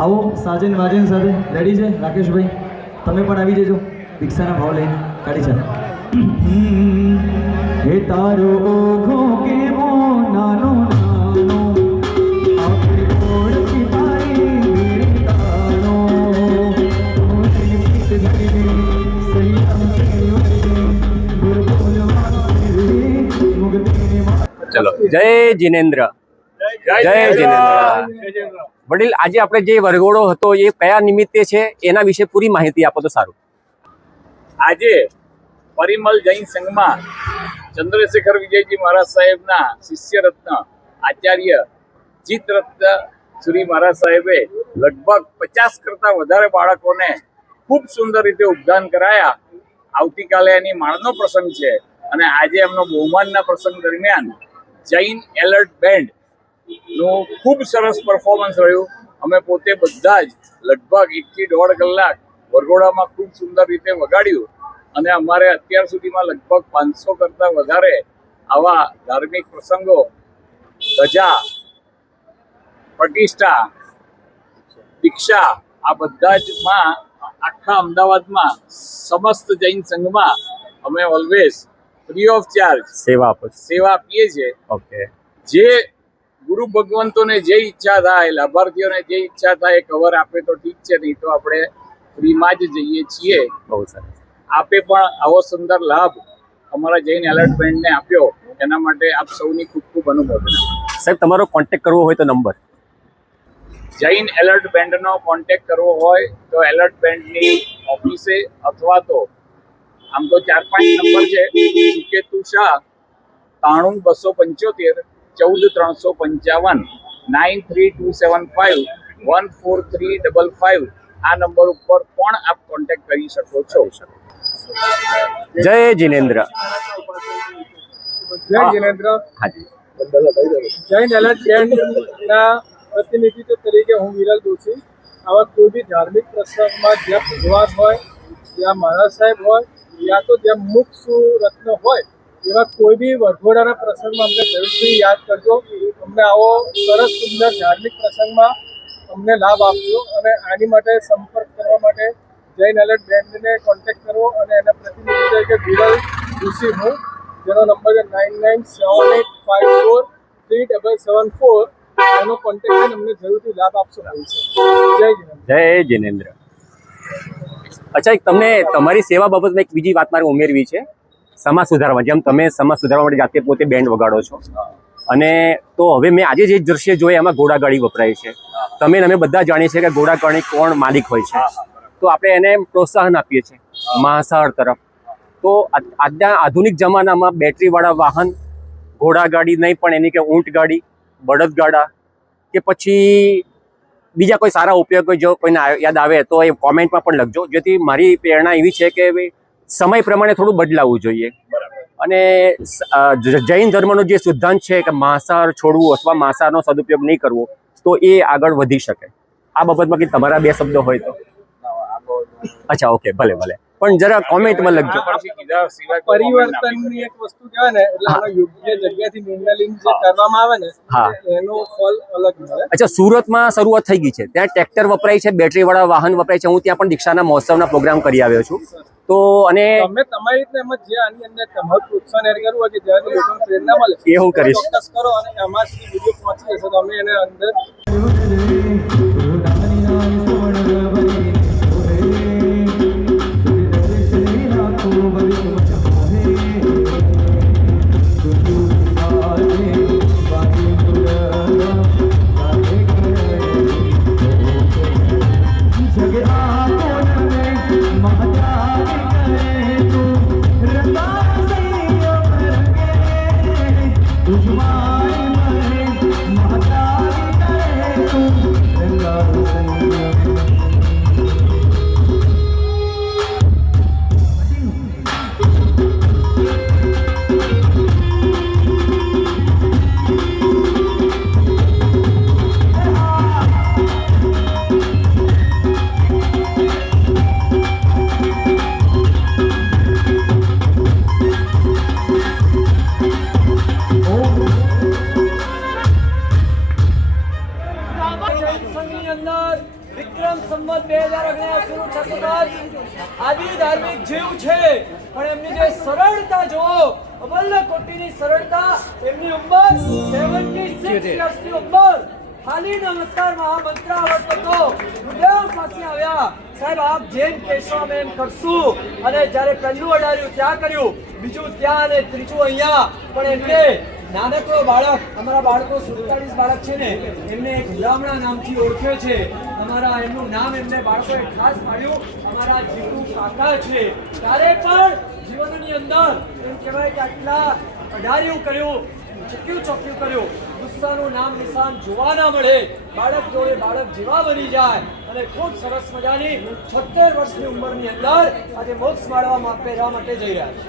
આવો સાજન વાજન સાથે રેડી છે રાકેશભાઈ તમે પણ આવી જજો દીક્ષાના ભાવ લઈને કાઢી ચાલો. હે તારો ઓઘો કેવો નાનો નાનો આપણી ઓળખી તારી વીરતાનો ઓછી પીત ધરીને સંયમ સેવને ગુરુ બોલવા મુગતીને ચલો જય જિનેન્દ્ર જય જિનેન્દ્ર. વડીલ આજે આપણે જે વરઘોડો હતો એ કયા નિમિત્તે છે એના વિશે પૂરી માહિતી આપો તો સારું. આજે પરિમલ જૈન સંઘમાં ચંદ્રશેખર વિજયજી મહારાજ સાહેબના શિષ્ય રત્ન આચાર્ય જીત રત્ન શ્રી મહારાજ સાહેબે લગભગ 50 કરતાં વધારે બાળકોને ખૂબ સુંદર રીતે ઉપદાન કરાયા. આવતીકાલે એની માળનો પ્રસંગ છે અને આજે એમનો બહુમાનના પ્રસંગ દરમિયાન જૈન એલર્ટ બેન્ડ નું ખૂબ સરસ પરફોર્મન્સ રહ્યું. અમે પોતે બધા જ લગભગ 1 થી 1.5 કલાક વરઘોડામાં ખૂબ સુંદર રીતે વગાડ્યું અને અમારે અત્યાર સુધીમાં લગભગ 500 કરતાં વધારે આવા ધાર્મિક પ્રસંગો ધજા પ્રતિષ્ઠા દીક્ષા આ બધા જ માં આખા અમદાવાદમાં સમસ્ત જૈન સંઘમાં અમે ઓલવેઝ ફ્રી ઓફ ચાર્જ સેવા આપીએ છીએ. ઓકે. જે ગુરુ ભગવંતોને જે ઈચ્છા થાય લાભાર્થીઓને જે ઈચ્છા થાય કવર આપે તો ઠીક છે, નહીં તો આપણે ફ્રીમાં જ જઈએ છીએ. બહુ સરસ. આપે પણ આવો સુંદર લાભ અમારા જૈન એલર્ટ બેન્ડને આપ્યો એના માટે આપ સૌની ખૂબ ખૂબ અનુમોદના. સાહેબ તમારો કોન્ટેક્ટ કરવો હોય તો નંબર. જૈન એલર્ટ બેન્ડનો કોન્ટેક્ટ કરવો હોય તો એલર્ટ બેન્ડની ઓફિસે અથવા તો આમ તો 4-5 નંબર છે. સુકેતુ શાહ 93-275 14-355 93-275-14355 આ નંબર ઉપર પણ આપ કોન્ટેક્ટ કરી શકો છો. જય જિનેન્દ્ર. જય જિનેન્દ્ર. હાજી. જૈન એલર્ટ બેન્ડના પ્રતિનિધિત્વ તરીકે હું વિરલ દોશી આવા કોઈ બી ધાર્મિક પ્રસંગમાં જ્યાં ભગવાન હોય, જ્યાં મહારાજ સાહેબ હોય, યા તો જ્યાં મુખ રત્ન હોય એવા કોઈ બી વરઘોડાના પ્રસંગમાં અમને જરૂરથી યાદ કરજો. અમને આવો સરસ સુંદર ધાર્મિક પ્રસંગમાં અમને લાભ આપજો અને આની માટે સંપર્ક કરવા માટે જૈન એલર્ટ બેન્ડને કોન્ટેક્ટ કરવો અને એના પ્રતિનિધિ તરીકે વિરલ દોશી હું, જેનો નંબર છે 9978543774. એનો કોન્ટેક્ટ કરીને અમને જરૂરથી લાભ આપશો. જય જિનેન્દ્ર. જય જિનેન્દ્ર. અચ્છા, એક તમને તમારી સેવા બાબતમાં એક બીજી વાત મારે ઉમેરવી છે. સમાજ સુધારવા, જેમ તમે સમાજ સુધારવા માટે જાતે પોતે બેન્ડ વગાડો છો, અને તો હવે મેં આજે જે દ્રશ્ય જોયા એમાં ઘોડાગાડી વપરાય છે. તમે અમે બધા જાણીએ છીએ કે ઘોડાગાડી કોણ માલિક હોય છે, તો આપણે એને પ્રોત્સાહન આપીએ છીએ મહાસાગર તરફ. તો આજના આધુનિક જમાનામાં બેટરીવાળા વાહન, ઘોડાગાડી નહીં પણ એની કે ઊંટગાડી, બળદગાડા કે પછી બીજા કોઈ સારા ઉપયોગ જો કોઈને યાદ આવે તો એ કોમેન્ટમાં પણ લખજો, જેથી મારી પ્રેરણા એવી છે કે સમય પ્રમાણે થોડું બદલાવવું જોઈએ. અને જૈન ધર્મનો જે સિદ્ધાંત છે કે માંસાહાર છોડવું અથવા માંસાહારનો સદુપયોગ નહીં કરવો, તો એ આગળ વધી શકે. આ બાબતમાં કંઈ તમારા 2 શબ્દો હોય તો. અચ્છા, ઓકે, ભલે ભલે, પણ જરા કોમેન્ટમાં લખજો. પરિવર્તનની એક વસ્તુ કહેવાય ને, એટલે આનો યોગ્ય જગ્યાથી નિર્ણય લઈને જે કરવામાં આવે ને, એનો ફળ અલગ મળે. અચ્છા, સુરતમાં શરૂઆત થઈ ગઈ છે, ત્યાં ટ્રેક્ટર વપરાય છે, બેટરીવાળા વાહન વપરાય છે. હું ત્યાં પણ દીક્ષાના મહોત્સવના પ્રોગ્રામ કરી આવ્યો છું. તો અને તમે તમારી રીતે એમ જે આની અંદર તમારું પ્રોત્સાહન એડ કરવું હોય કે જેનાથી લોકોને પ્રેરણા મળે, એ હું કરીશ. ચોક્કસ કરો અને એમાં સુધી વિડીયો પહોંચી જશે તો અમે એને અંદર વિક્રમ સંવત 2079 આદિ ધાર્મિક જીવ છે, પણ એમની જે સરળતા જુઓ, અમલ્લ કોટીની સરળતા. એમની ઉંમર 76 વર્ષની ઉંમર. ખાલી નમસ્કાર મહામંત્ર આવડતો હતો. ગુરુદેવ પાસે આવ્યા, સાહેબ આપ જેમ કહેશો અમે એમ કરશું. અને જ્યારે પહેલું અડાડ્યું ત્યાં કર્યું, બીજું ત્યાં અને ત્રીજું અહીંયા. પણ એમને નાનકડો બાળક, અમારા બાળકો 47 બાળક છે ને, એમને ગુલામણા નામથી ઓળખે છે. અમારા એમનું નામ એમને બાળકોએ ખાસ પાડ્યું, અમારા જીવુ કાકા છે. ત્યારે પણ જીવનની અંદર એમ કહેવાય કે આટલા અઢાર્યું કર્યું, ચોક્યું કર્યું, ગુસ્સાનું નામ નિશાન જોવા ના મળે. બાળક જોડે બાળક જેવા બની જાય અને ખૂબ સરસ મજાની 76 વર્ષની ઉંમરની અંદર આજે મોક્ષ માળવા પહેરવા માટે જઈ રહ્યા છે.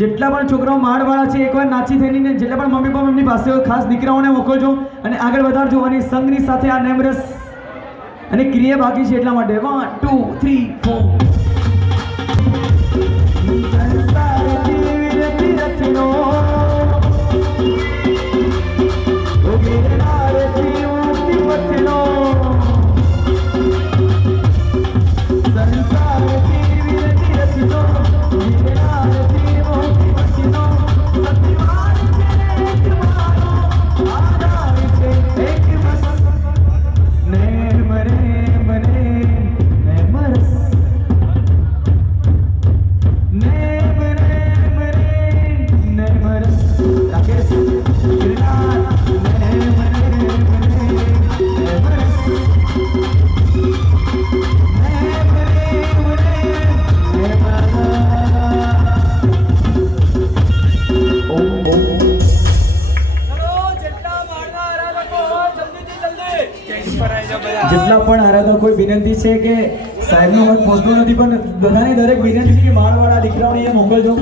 જેટલા પણ છોકરાઓ માળવાળા છે એકવાર નાચી થઈને જેટલા પણ મમ્મી પપ્પા એમની પાસે હોય ખાસ દીકરાઓને મોકલજો અને આગળ વધારજો. અને સંઘની સાથે આ નેમરસ અને ક્રિયા બાકી છે એટલા માટે 1 2 3 4 જેટલા પણ આરાધકો કોઈ વિનંતી છે કે સાહેબનો મત પહોંચતો નથી, પણ બધાની દરેક વિનંતી છે કે માળવાળા દીકરાઓને અહીંયા મોકલજો.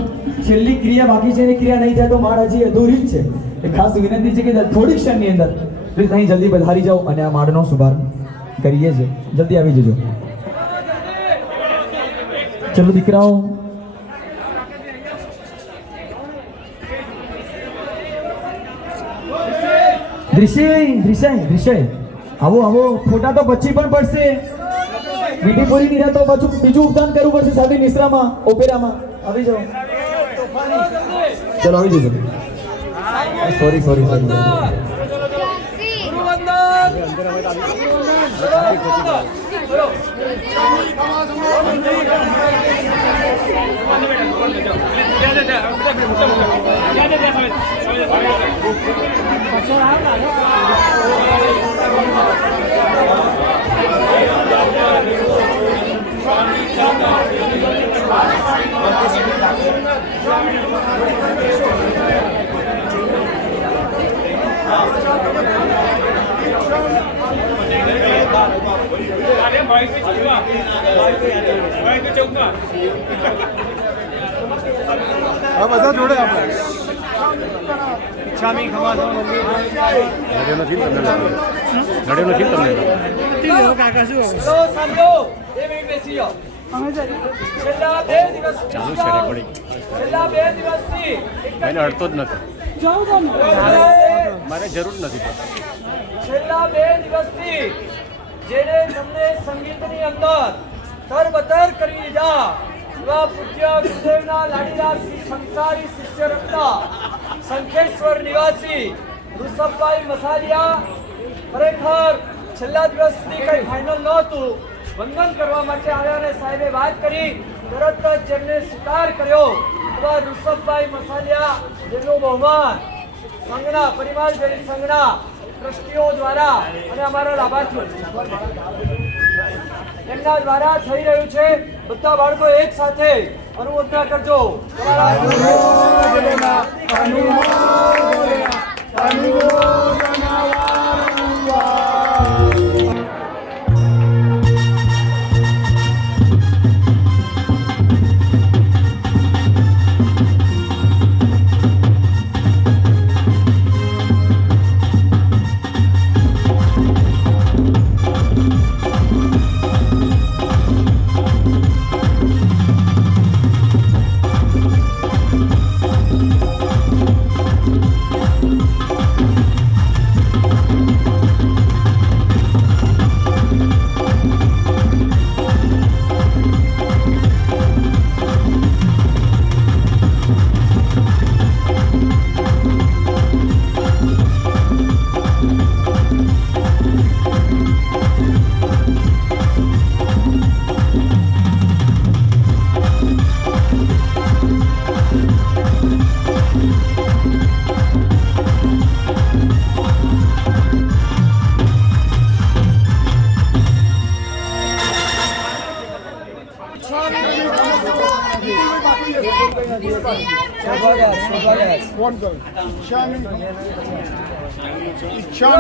છેલ્લી ક્રિયા બાકી છે, એની ક્રિયા નહીં થાય તો માળ હજી અધૂરી જ છે. એ ખાસ વિનંતી છે કે થોડી ક્ષણની અંદર પ્લીઝ અહીં જલ્દી પધારી જાઓ અને આ માળનો શુભારંભ કરીએ છીએ. જલ્દી આવી જજો. ચલો દીકરાઓ. દ્રિશય આવો આવો. ફોટા તો પછી પણ પડશે. મીઠી પૂરી નહીં તો પાછું બીજું ઉપદાન કરવું પડશે સાથે નિશ્રામાં ઓપેરામાં. આવી જાઓ. ચલો આવી જજો. સોરી ગુરુવંદન બધા જોડે આપણે સાંભળો 2 મિનિટ બેસી જાઓ. છેલ્લા 2 દિવસથી એને અડતો જ નથી, મારે જરૂર નથી. છેલ્લા 2 દિવસથી જેને તમને સંગીતની અંદર તરબતર કરી દીધા એવા પૂજ્ય ગુરુદેવના લાડીલા સંસારી શિષ્ય રત્ન શંખેશ્વર નિવાસી ઋષભભાઈ મસાલિયા ખરેખર છેલ્લા દિવસથી કંઈ ફાઇનલ નહોતું. વંદન કરવા માટે આવ્યા અને સાહેબે વાત કરી, તરત જ જેમને સ્વીકાર કર્યો એવા ઋષભભાઈ મસાલિયા જેમનું બહુમાન સંઘના પરિવાર જેવી સંઘના ટ્રસ્ટીઓ દ્વારા અને અમારા લાભાર્થીઓ એમના દ્વારા થઈ રહ્યું છે. બધા બાળકો એક સાથે અનુમોદના કરજો.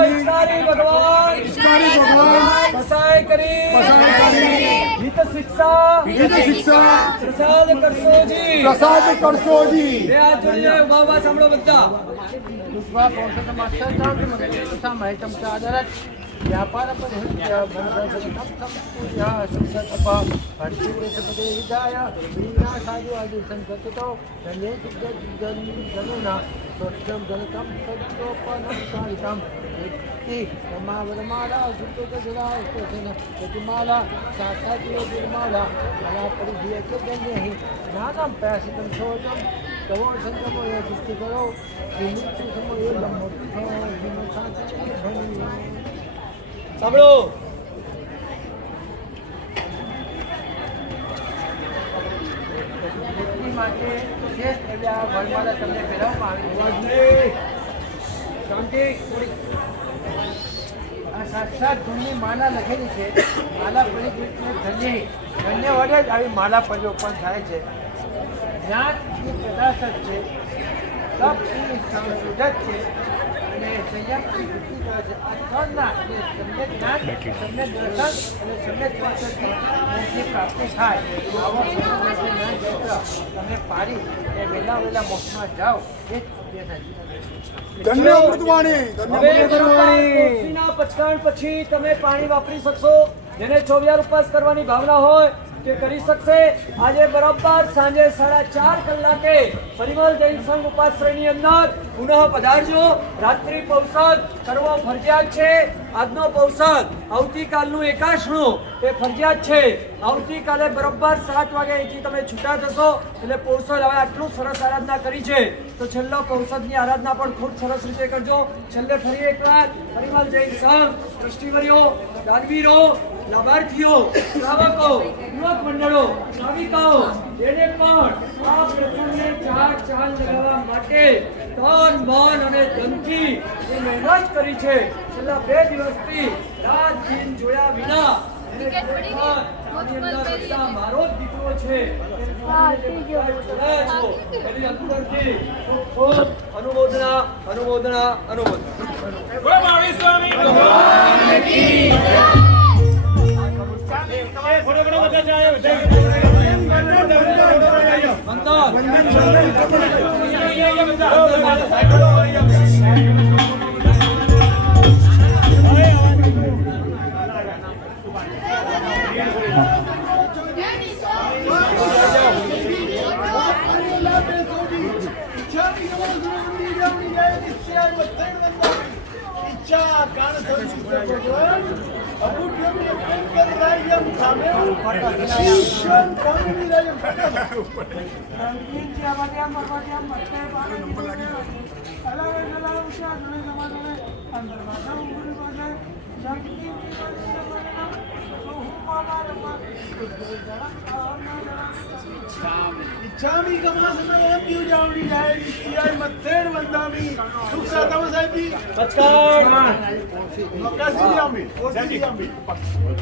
ઈચ્છાની ભગવાન પસાય કરી હિત શિક્ષા પ્રસાદ કરશોજી. બે હાથ જોડીને ઉભા ઉભા સાંભળો બધા. व्यापार माला ज्ञानम पैसितम सोजम तवो संगमो ये दृष्टि करो विमुक्ति समो ये लम्बोति સાંભળો. વ્યક્તિ માટે શ્રેષ્ઠ એવા વરમાળા તમને પહેરાવવામાં આવી શાંતિ. આ સાક્ષાત ધૂળની માળા લખેલી છે. માળા પડી ધન્ય વડે જ આવી માળા પરિવર્તન થાય છે. જ્ઞાન એ પ્રકાશક છે, તપ એ સંશોધક છે અને સંયમ અને વૃત્તિ કરે છે. આ ત્રણના એટલે સમ્યક જ્ઞાન, સમ્યક દર્શન અને સમ્યક દર્શનથી મોક્ષની પ્રાપ્તિ થાય. આવા સમ્યક જ્ઞાન ક્ષેત્ર તમે પાડી અને વહેલા મોક્ષમાં જાઓ એ જ ઉદ્દેશ છે. ધન્ય અમૃતવાણી હવે તુલસીના પચકાણ પછી તમે પાણી વાપરી શકશો. જેને 24 ઉપવાસ કરવાની ભાવના હોય તે કરી શકશે. આજે બરાબર સાંજે 4:30 કલાકે પરિમલ જૈન સંઘ ઉપાશ્રયની અંદર પુનઃ પધારજો. રાત્રિ પૌષદ કરવો ફરજિયાત છે. આજનો પૌષદ આવતીકાલનું એકાશનું એ ફરજિયાત છે. આવતીકાલે બરાબર 7 વાગે અહીંથી તમે છૂટા થશો એટલે પૌષદ હવે આટલું સરસ આરાધના કરી છે તો છેલ્લો પૌષદની આરાધના પણ ખૂબ સરસ રીતે કરજો. છેલ્લે ફરી એકવાર પરિમલ જૈન સંઘ ટ્રસ્ટીવરીઓ, દાનવીરો, લાભાર્થીઓ, શ્રાવકો, યુવક મંડળો, ભાવિકાઓ જેને પણ આ પ્રસંગને ચાલ લગાવવા માટે તન, મન અને ધનથી જે મહેનત કરી છે છેલ્લા 2 દિવસથી રાત દિન જોયા વિના આની અંદર બધા મારો જ દીકરો છે જોડાયા છો એની અંદરથી ખૂબ અનુમોદના. इच्छामी गमासनम युजावणी जाय नित्याय मत्तेड वंदामी सुख सातम साहेबी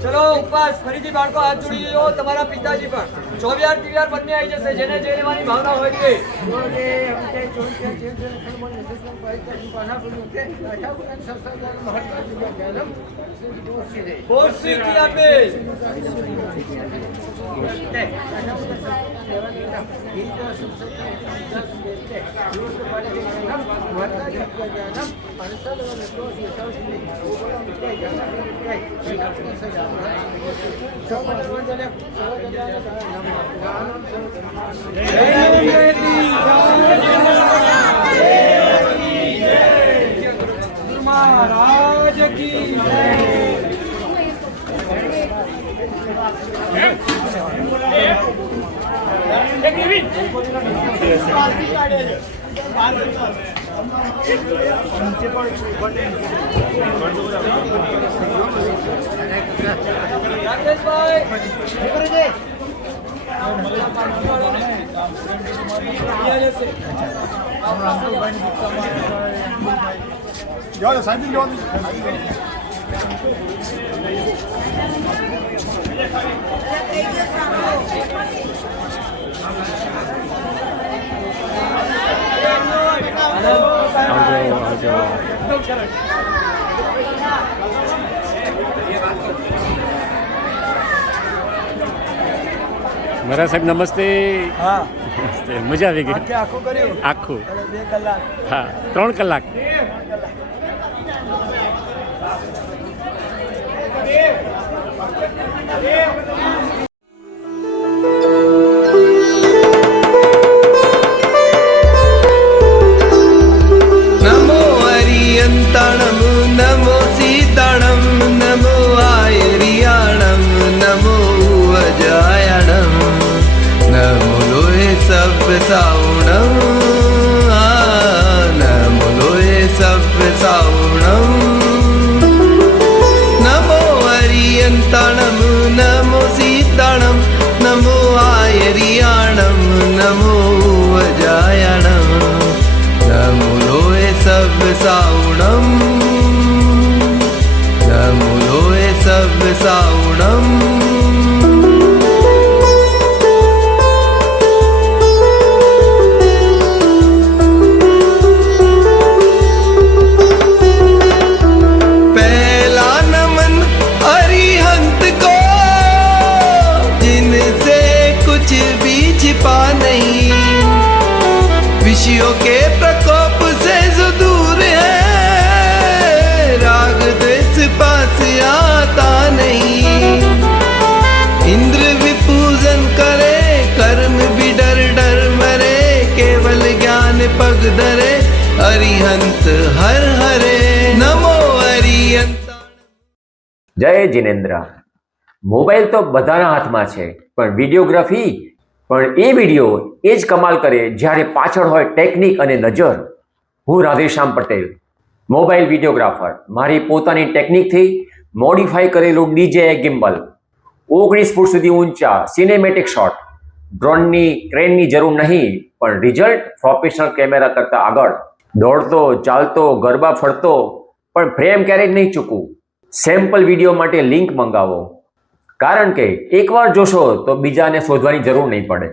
ચલો ઉપવાસ ફરીથી બાળકો હાથ જોડી લો. તમારા પિતાજી પણ 24 બંને આવી જશે. જેને જે લેવાની ભાવના હોય તે બોરસીથી આપે. महाराज की राकेश भाई जाओ साइड में जाओ મારા સાહેબ નમસ્તે. હા નમસ્તે. મજા આવી ગઈ. આખું કર્યું આખું 2 કલાક. હા 3 કલાક. नमो हरियंतणम नमो सीताणम नमो आयरियाणम नमो अजायणम नमो लोहे सब सावणम नमो लोहे सब सावणम नमो हरियंतणम नमो सीताणम नमो आयरियाणम नमो अजायणम नमो लोहे सब सावणम नमो लोहे सब सावणम અરિહંત હર હરે નમો અરિહંત. જય જિનેન્દ્ર. મોબાઈલ તો બધાના હાથમાં છે, પણ વિડીયોગ્રાફી, પણ એ વિડીયો એ જ કમાલ કરે જ્યારે પાછળ હોય ટેકનિક અને નજર. હું રાધેશ્યામ પટેલ, મોબાઈલ વિડીયોગ્રાફર. મારી પોતાની ટેકનિકથી મોડિફાઈ કરેલું ડીજે ગિમ્બલ, 19 ફૂટ સુધી ઊંચા સિનેમેટિક શોટ, ડ્રોનની ક્રેનની જરૂર નહીં, પણ રિઝલ્ટ પ્રોફેશનલ કેમેરા કરતાં આગળ. દોડતો, ચાલતો, ગરબા ફરતો, પણ ફ્રેમ ક્યારેક નહીં ચૂકવું. સેમ્પલ વિડીયો માટે લિંક મંગાવો, કારણ કે એકવાર જોશો તો બીજાને શોધવાની જરૂર નહીં પડે.